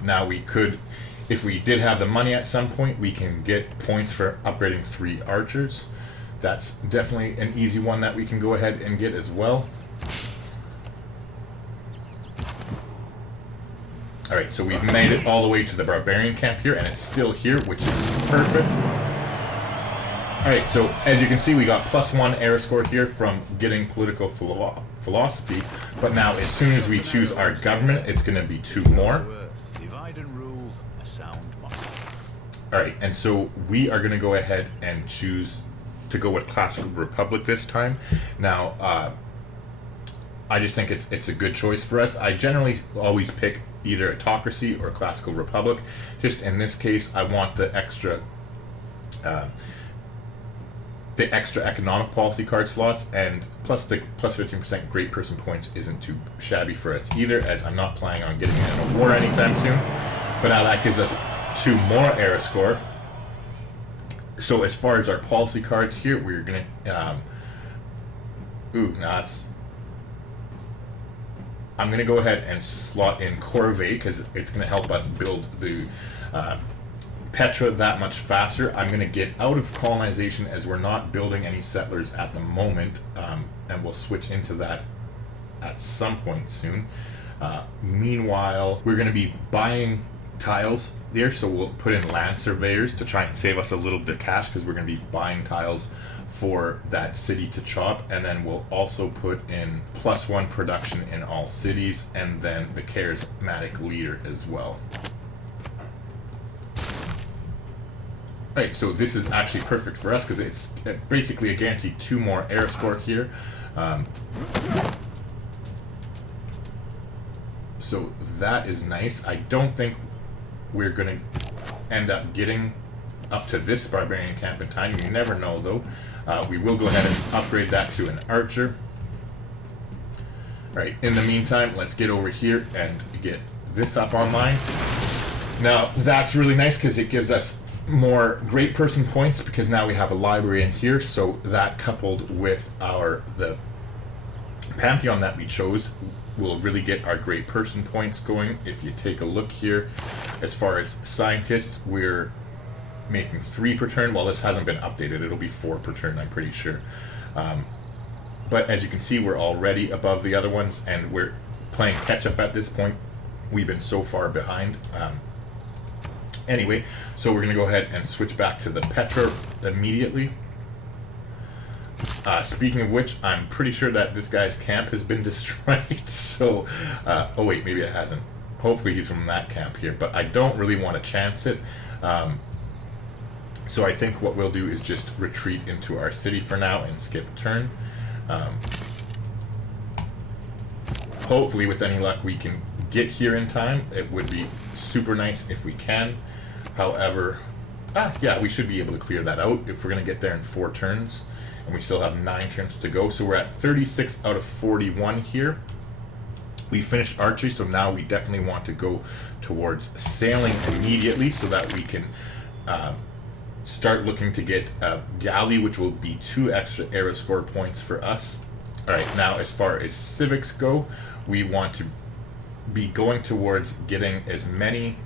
Now we could, if we did have the money at some point, we can get points for upgrading 3 archers. That's definitely an easy one that we can go ahead and get as well. Alright, so we've made it all the way to the Barbarian camp here, and it's still here, which is perfect. Alright, so as you can see, we got +1 era score here from getting political philosophy, but now as soon as we choose our government, it's going to be 2 more. Divide and rule, a sound motto. Alright, and so we are going to go ahead and choose to go with Classical Republic this time. Now, I just think it's a good choice for us. I generally always pick either Autocracy or Classical Republic. Just in this case, I want the extra economic policy card slots, and plus the plus 15% great person points isn't too shabby for us either, as I'm not planning on getting in a war anytime soon. But now that gives us 2 more era score. So as far as our policy cards here, we're gonna I'm going to go ahead and slot in Corvée, because it's going to help us build the Petra that much faster. I'm going to get out of colonization, as we're not building any settlers at the moment, and we'll switch into that at some point soon. Meanwhile, we're going to be buying tiles there, so we'll put in land surveyors to try and save us a little bit of cash, because we're going to be buying tiles for that city to chop, and then we'll also put in +1 production in all cities, and then the charismatic leader as well. Right, so this is actually perfect for us, because it's basically a guaranteed 2 more era score here. So that is nice. I don't think we're going to end up getting up to this Barbarian camp in time. You never know, though. We will go ahead and upgrade that to an archer. Alright, in the meantime, let's get over here and get this up online. Now, that's really nice, because it gives us more great person points, because now we have a library in here. So that, coupled with the Pantheon that we chose, will really get our great person points going. If you take a look here, as far as scientists, we're making 3 per turn. Well, this hasn't been updated. It'll be 4 per turn, I'm pretty sure. But as you can see, we're already above the other ones, and we're playing catch up at this point. We've been so far behind. Anyway, so we're going to go ahead and switch back to the Petra immediately. Speaking of which, I'm pretty sure that this guy's camp has been destroyed. So, oh wait, maybe it hasn't. Hopefully he's from that camp here, but I don't really want to chance it. So I think what we'll do is just retreat into our city for now and skip a turn. Hopefully, with any luck, we can get here in time. It would be super nice if we can. However, yeah, we should be able to clear that out if we're going to get there in 4 turns. And we still have 9 turns to go. So we're at 36 out of 41 here. We finished archery, so now we definitely want to go towards sailing immediately, so that we can start looking to get a galley, which will be 2 extra era score points for us. Alright, now as far as civics go, we want to be going towards getting as many...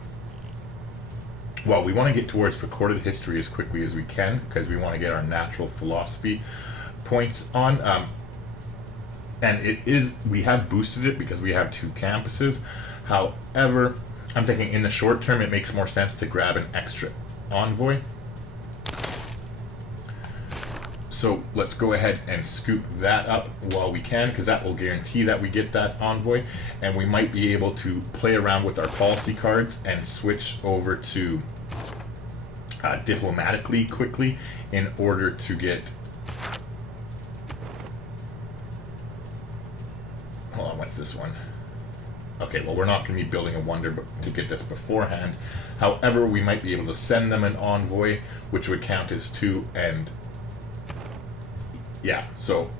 Well, we want to get towards recorded history as quickly as we can, because we want to get our natural philosophy points on. And we have boosted it because we have 2 campuses. However, I'm thinking in the short term it makes more sense to grab an extra envoy. So let's go ahead and scoop that up while we can, because that will guarantee that we get that envoy, and we might be able to play around with our policy cards and switch over to diplomatically quickly in order to get... Hold on, what's this one? Okay, well, we're not going to be building a wonder to get this beforehand. However, we might be able to send them an envoy, which would count as 2, and yeah, so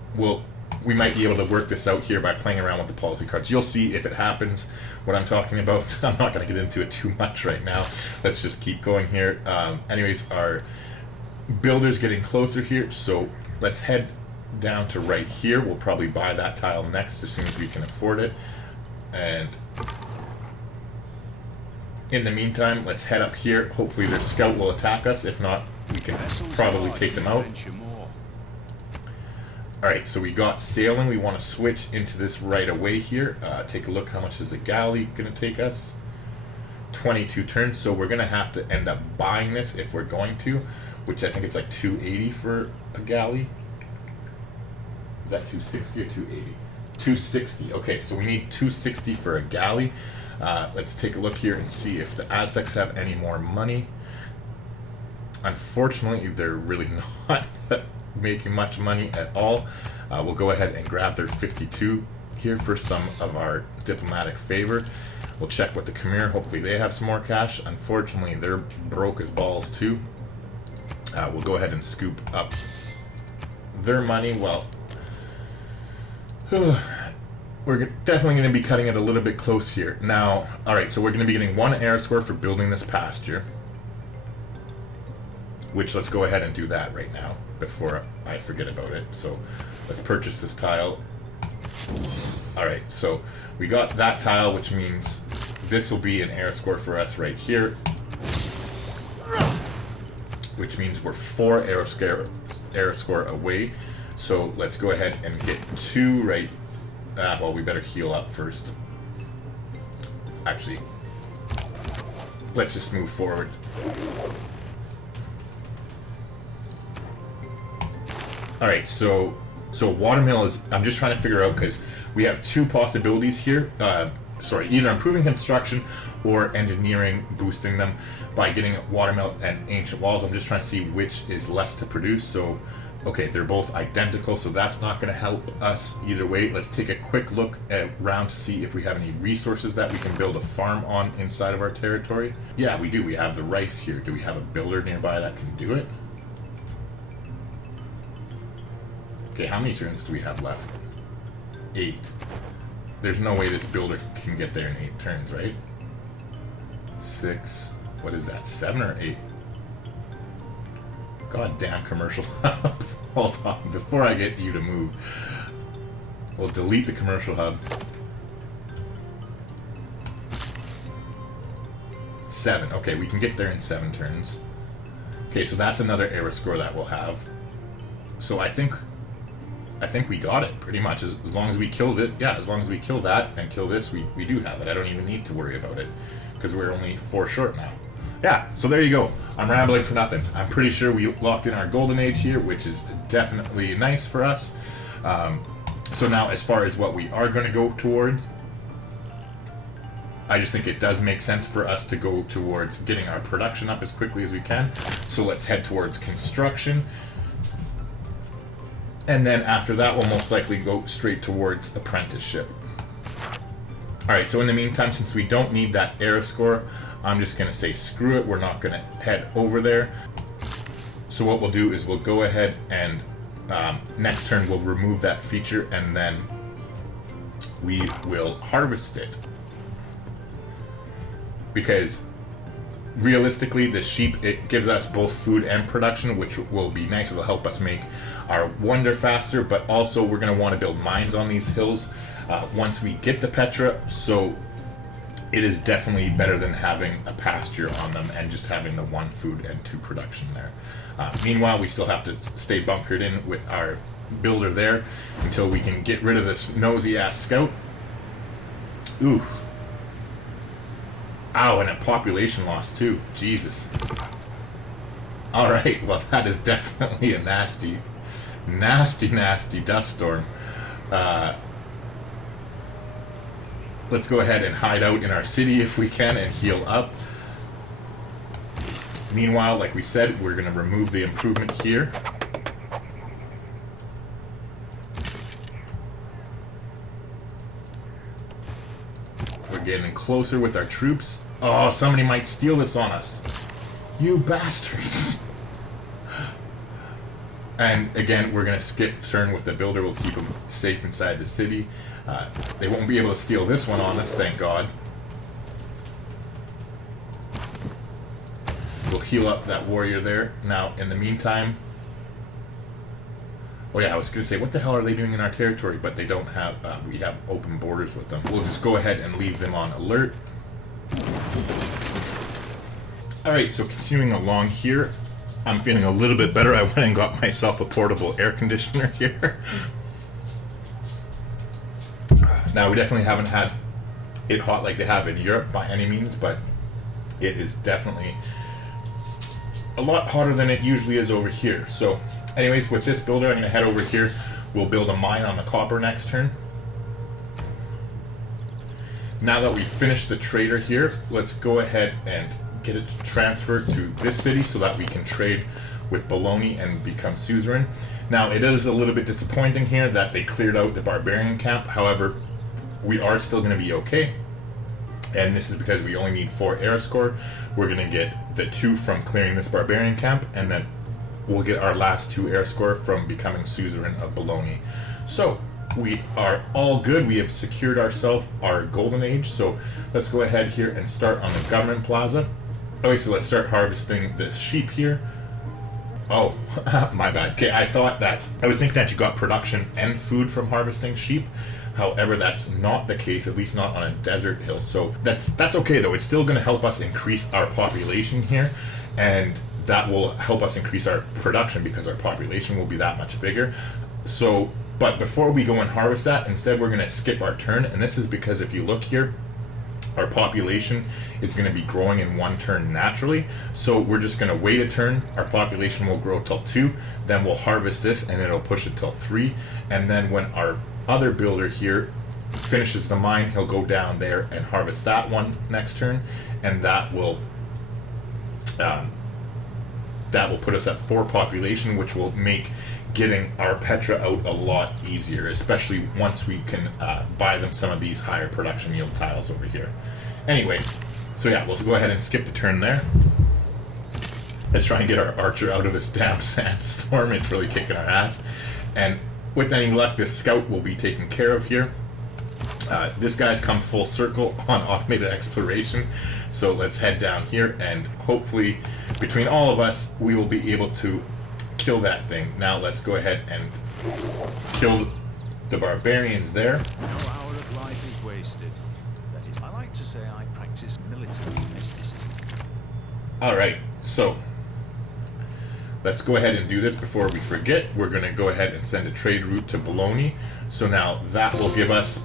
we might be able to work this out here by playing around with the policy cards. You'll see if it happens what I'm talking about. I'm not going to get into it too much right now. Let's just keep going here. Anyways, our builder's getting closer here, so let's head down to right here. We'll probably buy that tile next as soon as we can afford it. And in the meantime, let's head up here. Hopefully their scout will attack us. If not, we can probably take them out. Alright, so we got sailing. We want to switch into this right away here. Take a look. How much is a galley going to take us? 22 turns. So we're going to have to end up buying this if we're going to, which I think it's like 280 for a galley. Is that 260 or 280? 260. Okay, so we need 260 for a galley. Let's take a look here and see if the Aztecs have any more money. Unfortunately, they're really not making much money at all. We'll go ahead and grab their 52 here for some of our diplomatic favor. We'll check with the Khmer. Hopefully they have some more cash. Unfortunately, they're broke as balls too. We'll go ahead and scoop up their money. Well, we're definitely going to be cutting it a little bit close here. Now, alright, so we're going to be getting 1 air score for building this pasture. Which, let's go ahead and do that right now before I forget about it. So let's purchase this tile. Alright, so we got that tile, which means this will be an air score for us right here. Which means we're 4 air score away. So let's go ahead and get 2 right. Well, we better heal up first. Actually, let's just move forward. Alright, so watermill is... I'm just trying to figure out, because we have 2 possibilities here. Sorry, either improving construction or engineering, boosting them by getting watermill and ancient walls. I'm just trying to see which is less to produce. So, okay, they're both identical, so that's not going to help us either way. Let's take a quick look around to see if we have any resources that we can build a farm on inside of our territory. Yeah, we do. We have the rice here. Do we have a builder nearby that can do it? Okay, how many turns do we have left? 8. There's no way this builder can get there in 8 turns, right? 6. What is that? 7 or 8? God damn commercial hub. Hold on, before I get you to move. We'll delete the commercial hub. 7. Okay, we can get there in 7 turns. Okay, so that's another error score that we'll have. So I think we got it, pretty much. As long as we killed it, yeah, as long as we kill that and kill this, we do have it. I don't even need to worry about it, because we're only 4 short now. Yeah, so there you go. I'm rambling for nothing. I'm pretty sure we locked in our golden age here, which is definitely nice for us. So now, as far as what we are going to go towards, I just think it does make sense for us to go towards getting our production up as quickly as we can. So let's head towards construction. And then after that, we'll most likely go straight towards apprenticeship. Alright, so in the meantime, since we don't need that air score, I'm just going to say screw it. We're not going to head over there. So what we'll do is we'll go ahead and next turn we'll remove that feature, and then we will harvest it. Because realistically, the sheep, it gives us both food and production, which will be nice. It'll help us make our wonder faster, but also we're going to want to build mines on these hills once we get the Petra, so it is definitely better than having a pasture on them and just having the 1 food and 2 production there. Meanwhile, we still have to stay bunkered in with our builder there until we can get rid of this nosy ass scout. Ooh. Ow, and a population loss too. Jesus. Alright, well that is definitely a nasty dust storm. Let's go ahead and hide out in our city if we can and heal up. Meanwhile, like we said, we're going to remove the improvement here. We're getting closer with our troops. Oh, somebody might steal this on us. You bastards. And again, we're going to skip turn with the builder. We'll keep them safe inside the city. They won't be able to steal this one on us, thank God. We'll heal up that warrior there. Now, in the meantime... Oh yeah, I was going to say, what the hell are they doing in our territory? But they don't have... we have open borders with them. We'll just go ahead and leave them on alert. Alright, so continuing along here. I'm feeling a little bit better. I went and got myself a portable air conditioner here. Now, we definitely haven't had it hot like they have in Europe by any means, but it is definitely a lot hotter than it usually is over here. So, anyways, with this builder, I'm going to head over here. We'll build a mine on the copper next turn. Now that we've finished the trader here, let's go ahead and get it transferred to this city so that we can trade with Bologna and become suzerain. Now, it is a little bit disappointing here that they cleared out the Barbarian camp. However, we are still going to be okay. And this is because we only need 4 air score. We're going to get the 2 from clearing this Barbarian camp, and then we'll get our last 2 air score from becoming suzerain of Bologna. So, we are all good. We have secured ourselves our golden age. So, let's go ahead here and start on the government plaza. Okay, so let's start harvesting the sheep here. Oh, my bad. Okay, I was thinking that you got production and food from harvesting sheep. However, that's not the case, at least not on a desert hill. So that's okay though. It's still going to help us increase our population here, and that will help us increase our production because our population will be that much bigger. So, but before we go and harvest that, instead we're going to skip our turn, and this is because if you look here, our population is going to be growing in 1 turn naturally. So we're just going to wait a turn. Our population will grow till 2. Then we'll harvest this and it'll push it till 3. And then when our other builder here finishes the mine, he'll go down there and harvest that one next turn. And that will put us at 4 population, which will make getting our Petra out a lot easier, especially once we can buy them some of these higher production yield tiles over here. Anyway, so yeah, we'll go ahead and skip the turn there. Let's try and get our archer out of this damn sandstorm. It's really kicking our ass. And with any luck, this scout will be taken care of here. This guy's come full circle on automated exploration. So let's head down here, and hopefully between all of us, we will be able to kill that thing. Now let's go ahead and kill the barbarians there. No hour of life is wasted. That is, I like to say I practice militant mysticism. Alright, so let's go ahead and do this before we forget. We're going to go ahead and send a trade route to Bologna. So now that will give us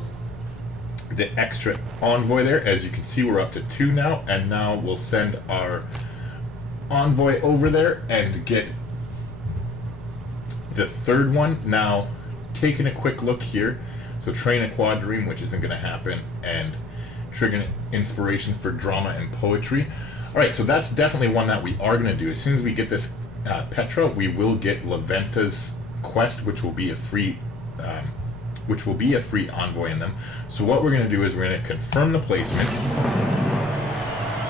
the extra envoy there. As you can see, we're up to 2 now, and now we'll send our envoy over there and get the 3rd one. Now, taking a quick look here, so train a quadrireme, which isn't going to happen, and trigger inspiration for drama and poetry. Alright, so that's definitely one that we are going to do. As soon as we get this Petra, we will get Leventa's quest, which will be a free envoy in them. So what we're going to do is we're going to confirm the placement.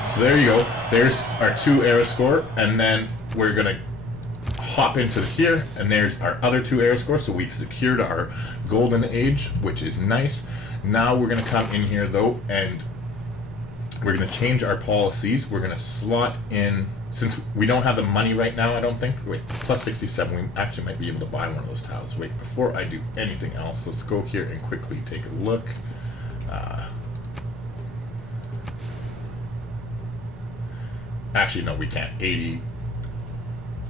So there you go. There's our 2 air score, and then we're going to hop into here, and there's our other 2 air scores. So we've secured our golden age, which is nice. Now we're going to come in here though, and we're going to change our policies. We're going to slot in, since we don't have the money right now, I don't think. Wait, plus 67, we actually might be able to buy one of those tiles. Wait, before I do anything else, let's go here and quickly take a look. Actually, no, we can't. 80.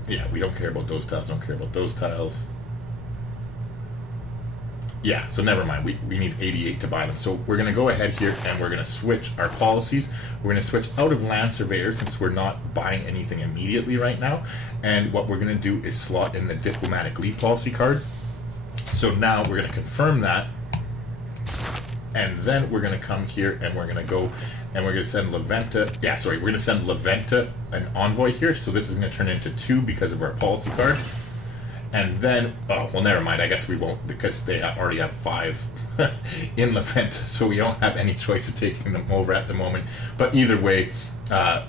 Yeah, we don't care about those tiles. Don't care about those tiles. Yeah, so never mind. We need 88 to buy them. So we're going to go ahead here and we're going to switch our policies. We're going to switch out of land surveyor since we're not buying anything immediately right now. And what we're going to do is slot in the diplomatic lead policy card. So now we're going to confirm that. And then we're going to come here and we're going to go and we're going to send Leventa. Yeah, sorry, we're going to send Leventa an envoy here. So this is going to turn into 2 because of our policy card. And then, oh, well, never mind. I guess we won't because they already have 5 in Leventa. So we don't have any choice of taking them over at the moment. But either way,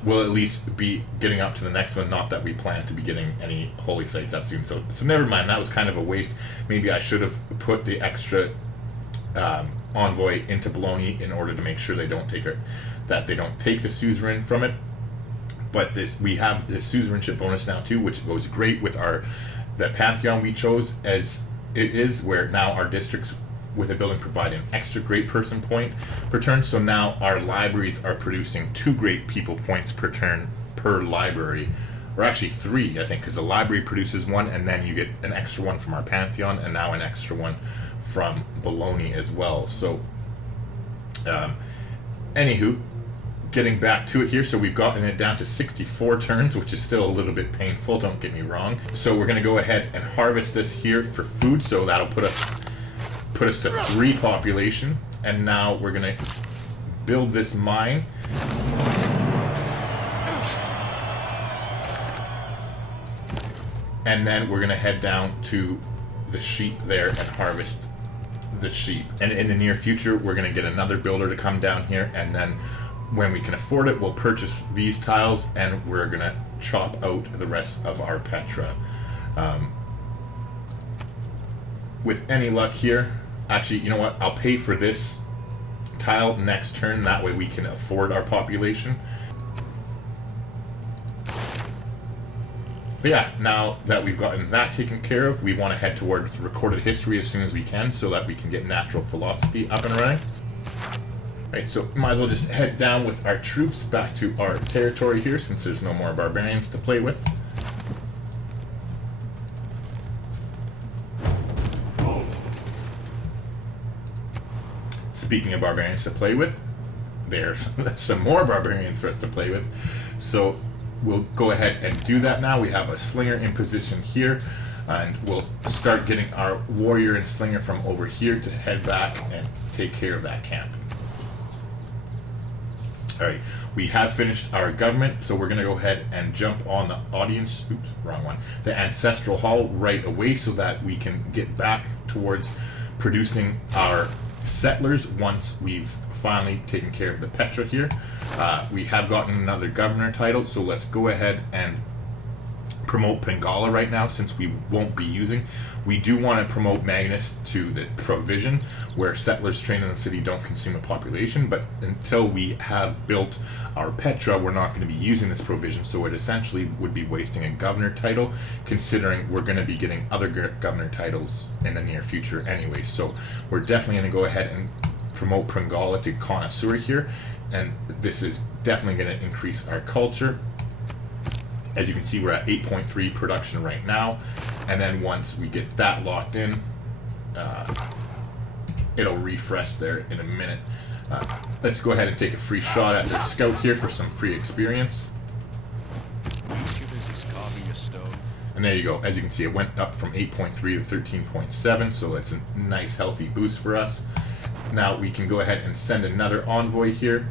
we'll at least be getting up to the next one. Not that we plan to be getting any holy sites up soon. So never mind. That was kind of a waste. Maybe I should have put the extra envoy into Bologna in order to make sure they don't take the suzerain from it. But we have the suzerainship bonus now too, which goes great with the Pantheon we chose as it is, where now our districts with a building provide an extra great person point per turn. So now our libraries are producing 2 great people points per turn per library, or actually 3, I think, because the library produces 1, and then you get an extra 1 from our Pantheon, and now an extra 1 from Bologna as well. So, anywho, getting back to it here, so we've gotten it down to 64 turns, which is still a little bit painful, don't get me wrong. So we're going to go ahead and harvest this here for food, so that'll put us to 3 population. And now we're going to build this mine. And then we're going to head down to the sheep there and harvest the sheep. And in the near future, we're going to get another builder to come down here, and then when we can afford it, we'll purchase these tiles, and we're going to chop out the rest of our Petra. With any luck here, actually, you know what? I'll pay for this tile next turn. That way we can afford our population. But yeah, now that we've gotten that taken care of, we want to head towards recorded history as soon as we can so that we can get natural philosophy up and running. Right, so might as well just head down with our troops back to our territory here since there's no more barbarians to play with. Speaking of barbarians to play with, there's some more barbarians for us to play with. So we'll go ahead and do that now. We have a slinger in position here, and we'll start getting our warrior and slinger from over here to head back and take care of that camp. Alright, we have finished our government, so we're going to go ahead and jump on the audience, the ancestral hall right away so that we can get back towards producing our settlers once we've finally taken care of the Petra here. We have gotten another governor title, so let's go ahead and promote Pengala right now since we won't be using. We do want to promote Magnus to the provision where settlers trained in the city don't consume a population, but until we have built our Petra, we're not going to be using this provision, so it essentially would be wasting a governor title considering we're going to be getting other governor titles in the near future anyway. So we're definitely going to go ahead and promote Pengala to connoisseur here, and this is definitely going to increase our culture. As you can see, we're at 8.3 production right now, and then once we get that locked in, it'll refresh there in a minute. Let's go ahead and take a free shot at their scout here for some free experience. And there you go. As you can see, it went up from 8.3 to 13.7, so that's a nice healthy boost for us. Now we can go ahead and send another envoy here,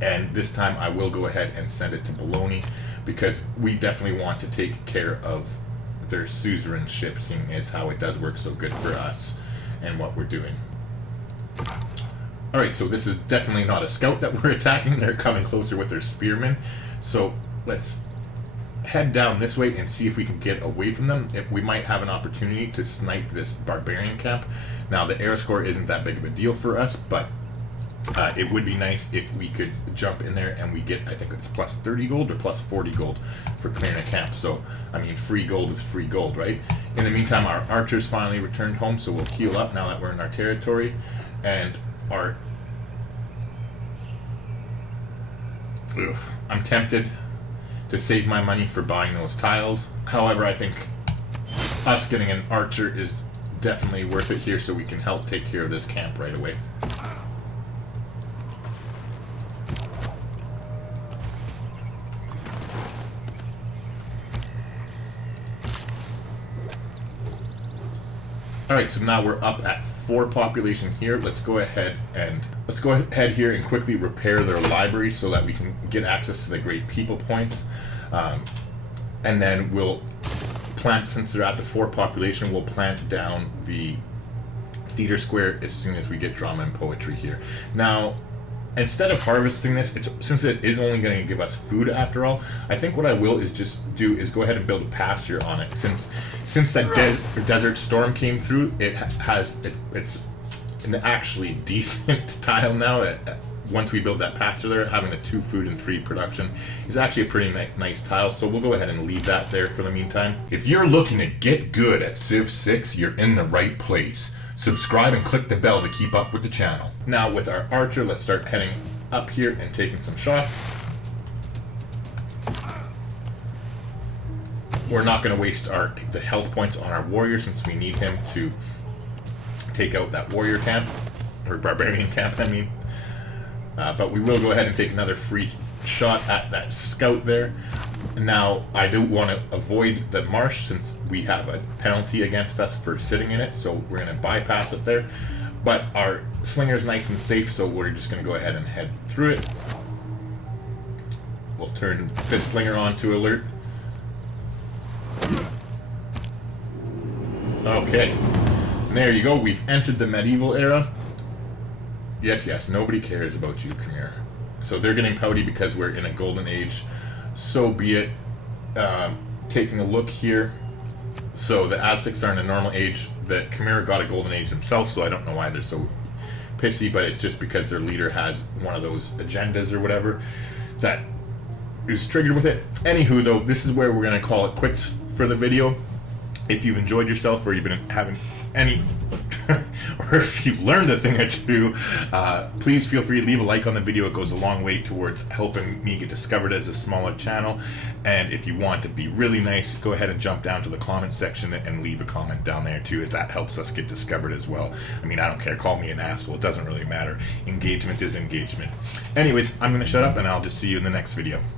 and this time I will go ahead and send it to Bologna because we definitely want to take care of their suzerainship, seeing as how it does work so good for us and what we're doing. Alright, so this is definitely not a scout that we're attacking. They're coming closer with their spearmen. So let's head down this way and see if we can get away from them. We might have an opportunity to snipe this barbarian camp. Now the air score isn't that big of a deal for us, but it would be nice if we could jump in there and we get, I think it's plus 30 gold or plus 40 gold for clearing a camp. So, I mean, free gold is free gold, right? In the meantime, our archers finally returned home, so we'll heal up now that we're in our territory. And our... I'm tempted to save my money for buying those tiles. However, I think us getting an archer is definitely worth it here so we can help take care of this camp right away. Alright, so now we're up at 4 population here. Let's go ahead here and quickly repair their library so that we can get access to the great people points. And then we'll plant, since they're at the 4 population, we'll plant down the theater square as soon as we get drama and poetry here. Now, instead of harvesting this, since it is only going to give us food after all, I think what I will is just do is go ahead and build a pasture on it. Since that desert storm came through, it's an actually decent tile now. Once we build that pasture there, having a 2 food and 3 production is actually a pretty nice tile, so we'll go ahead and leave that there for the meantime. If you're looking to get good at Civ 6, you're in the right place. Subscribe and click the bell to keep up with the channel. Now with our archer, let's start heading up here and taking some shots. We're not going to waste the health points on our warrior since we need him to take out that warrior camp, or barbarian camp I mean. But we will go ahead and take another free shot at that scout there. Now, I do want to avoid the marsh since we have a penalty against us for sitting in it, so we're going to bypass it there. But our slinger is nice and safe, so we're just going to go ahead and head through it. We'll turn this slinger on to alert. Okay, and there you go. We've entered the medieval era. Yes, nobody cares about you, Khmer. So they're getting pouty because we're in a golden age. So be it. Taking a look here. So the Aztecs are in a normal age. The Khmer got a golden age themselves, so I don't know why they're so pissy, but it's just because their leader has one of those agendas or whatever that is triggered with it. Anywho, though, this is where we're going to call it quits for the video. If you've enjoyed yourself or you've been having any... or if you've learned a thing or two, please feel free to leave a like on the video. It goes a long way towards helping me get discovered as a smaller channel. And if you want to be really nice, go ahead and jump down to the comment section and leave a comment down there too, if that helps us get discovered as well. I mean, I don't care. Call me an asshole. It doesn't really matter. Engagement is engagement. Anyways, I'm going to shut up and I'll just see you in the next video.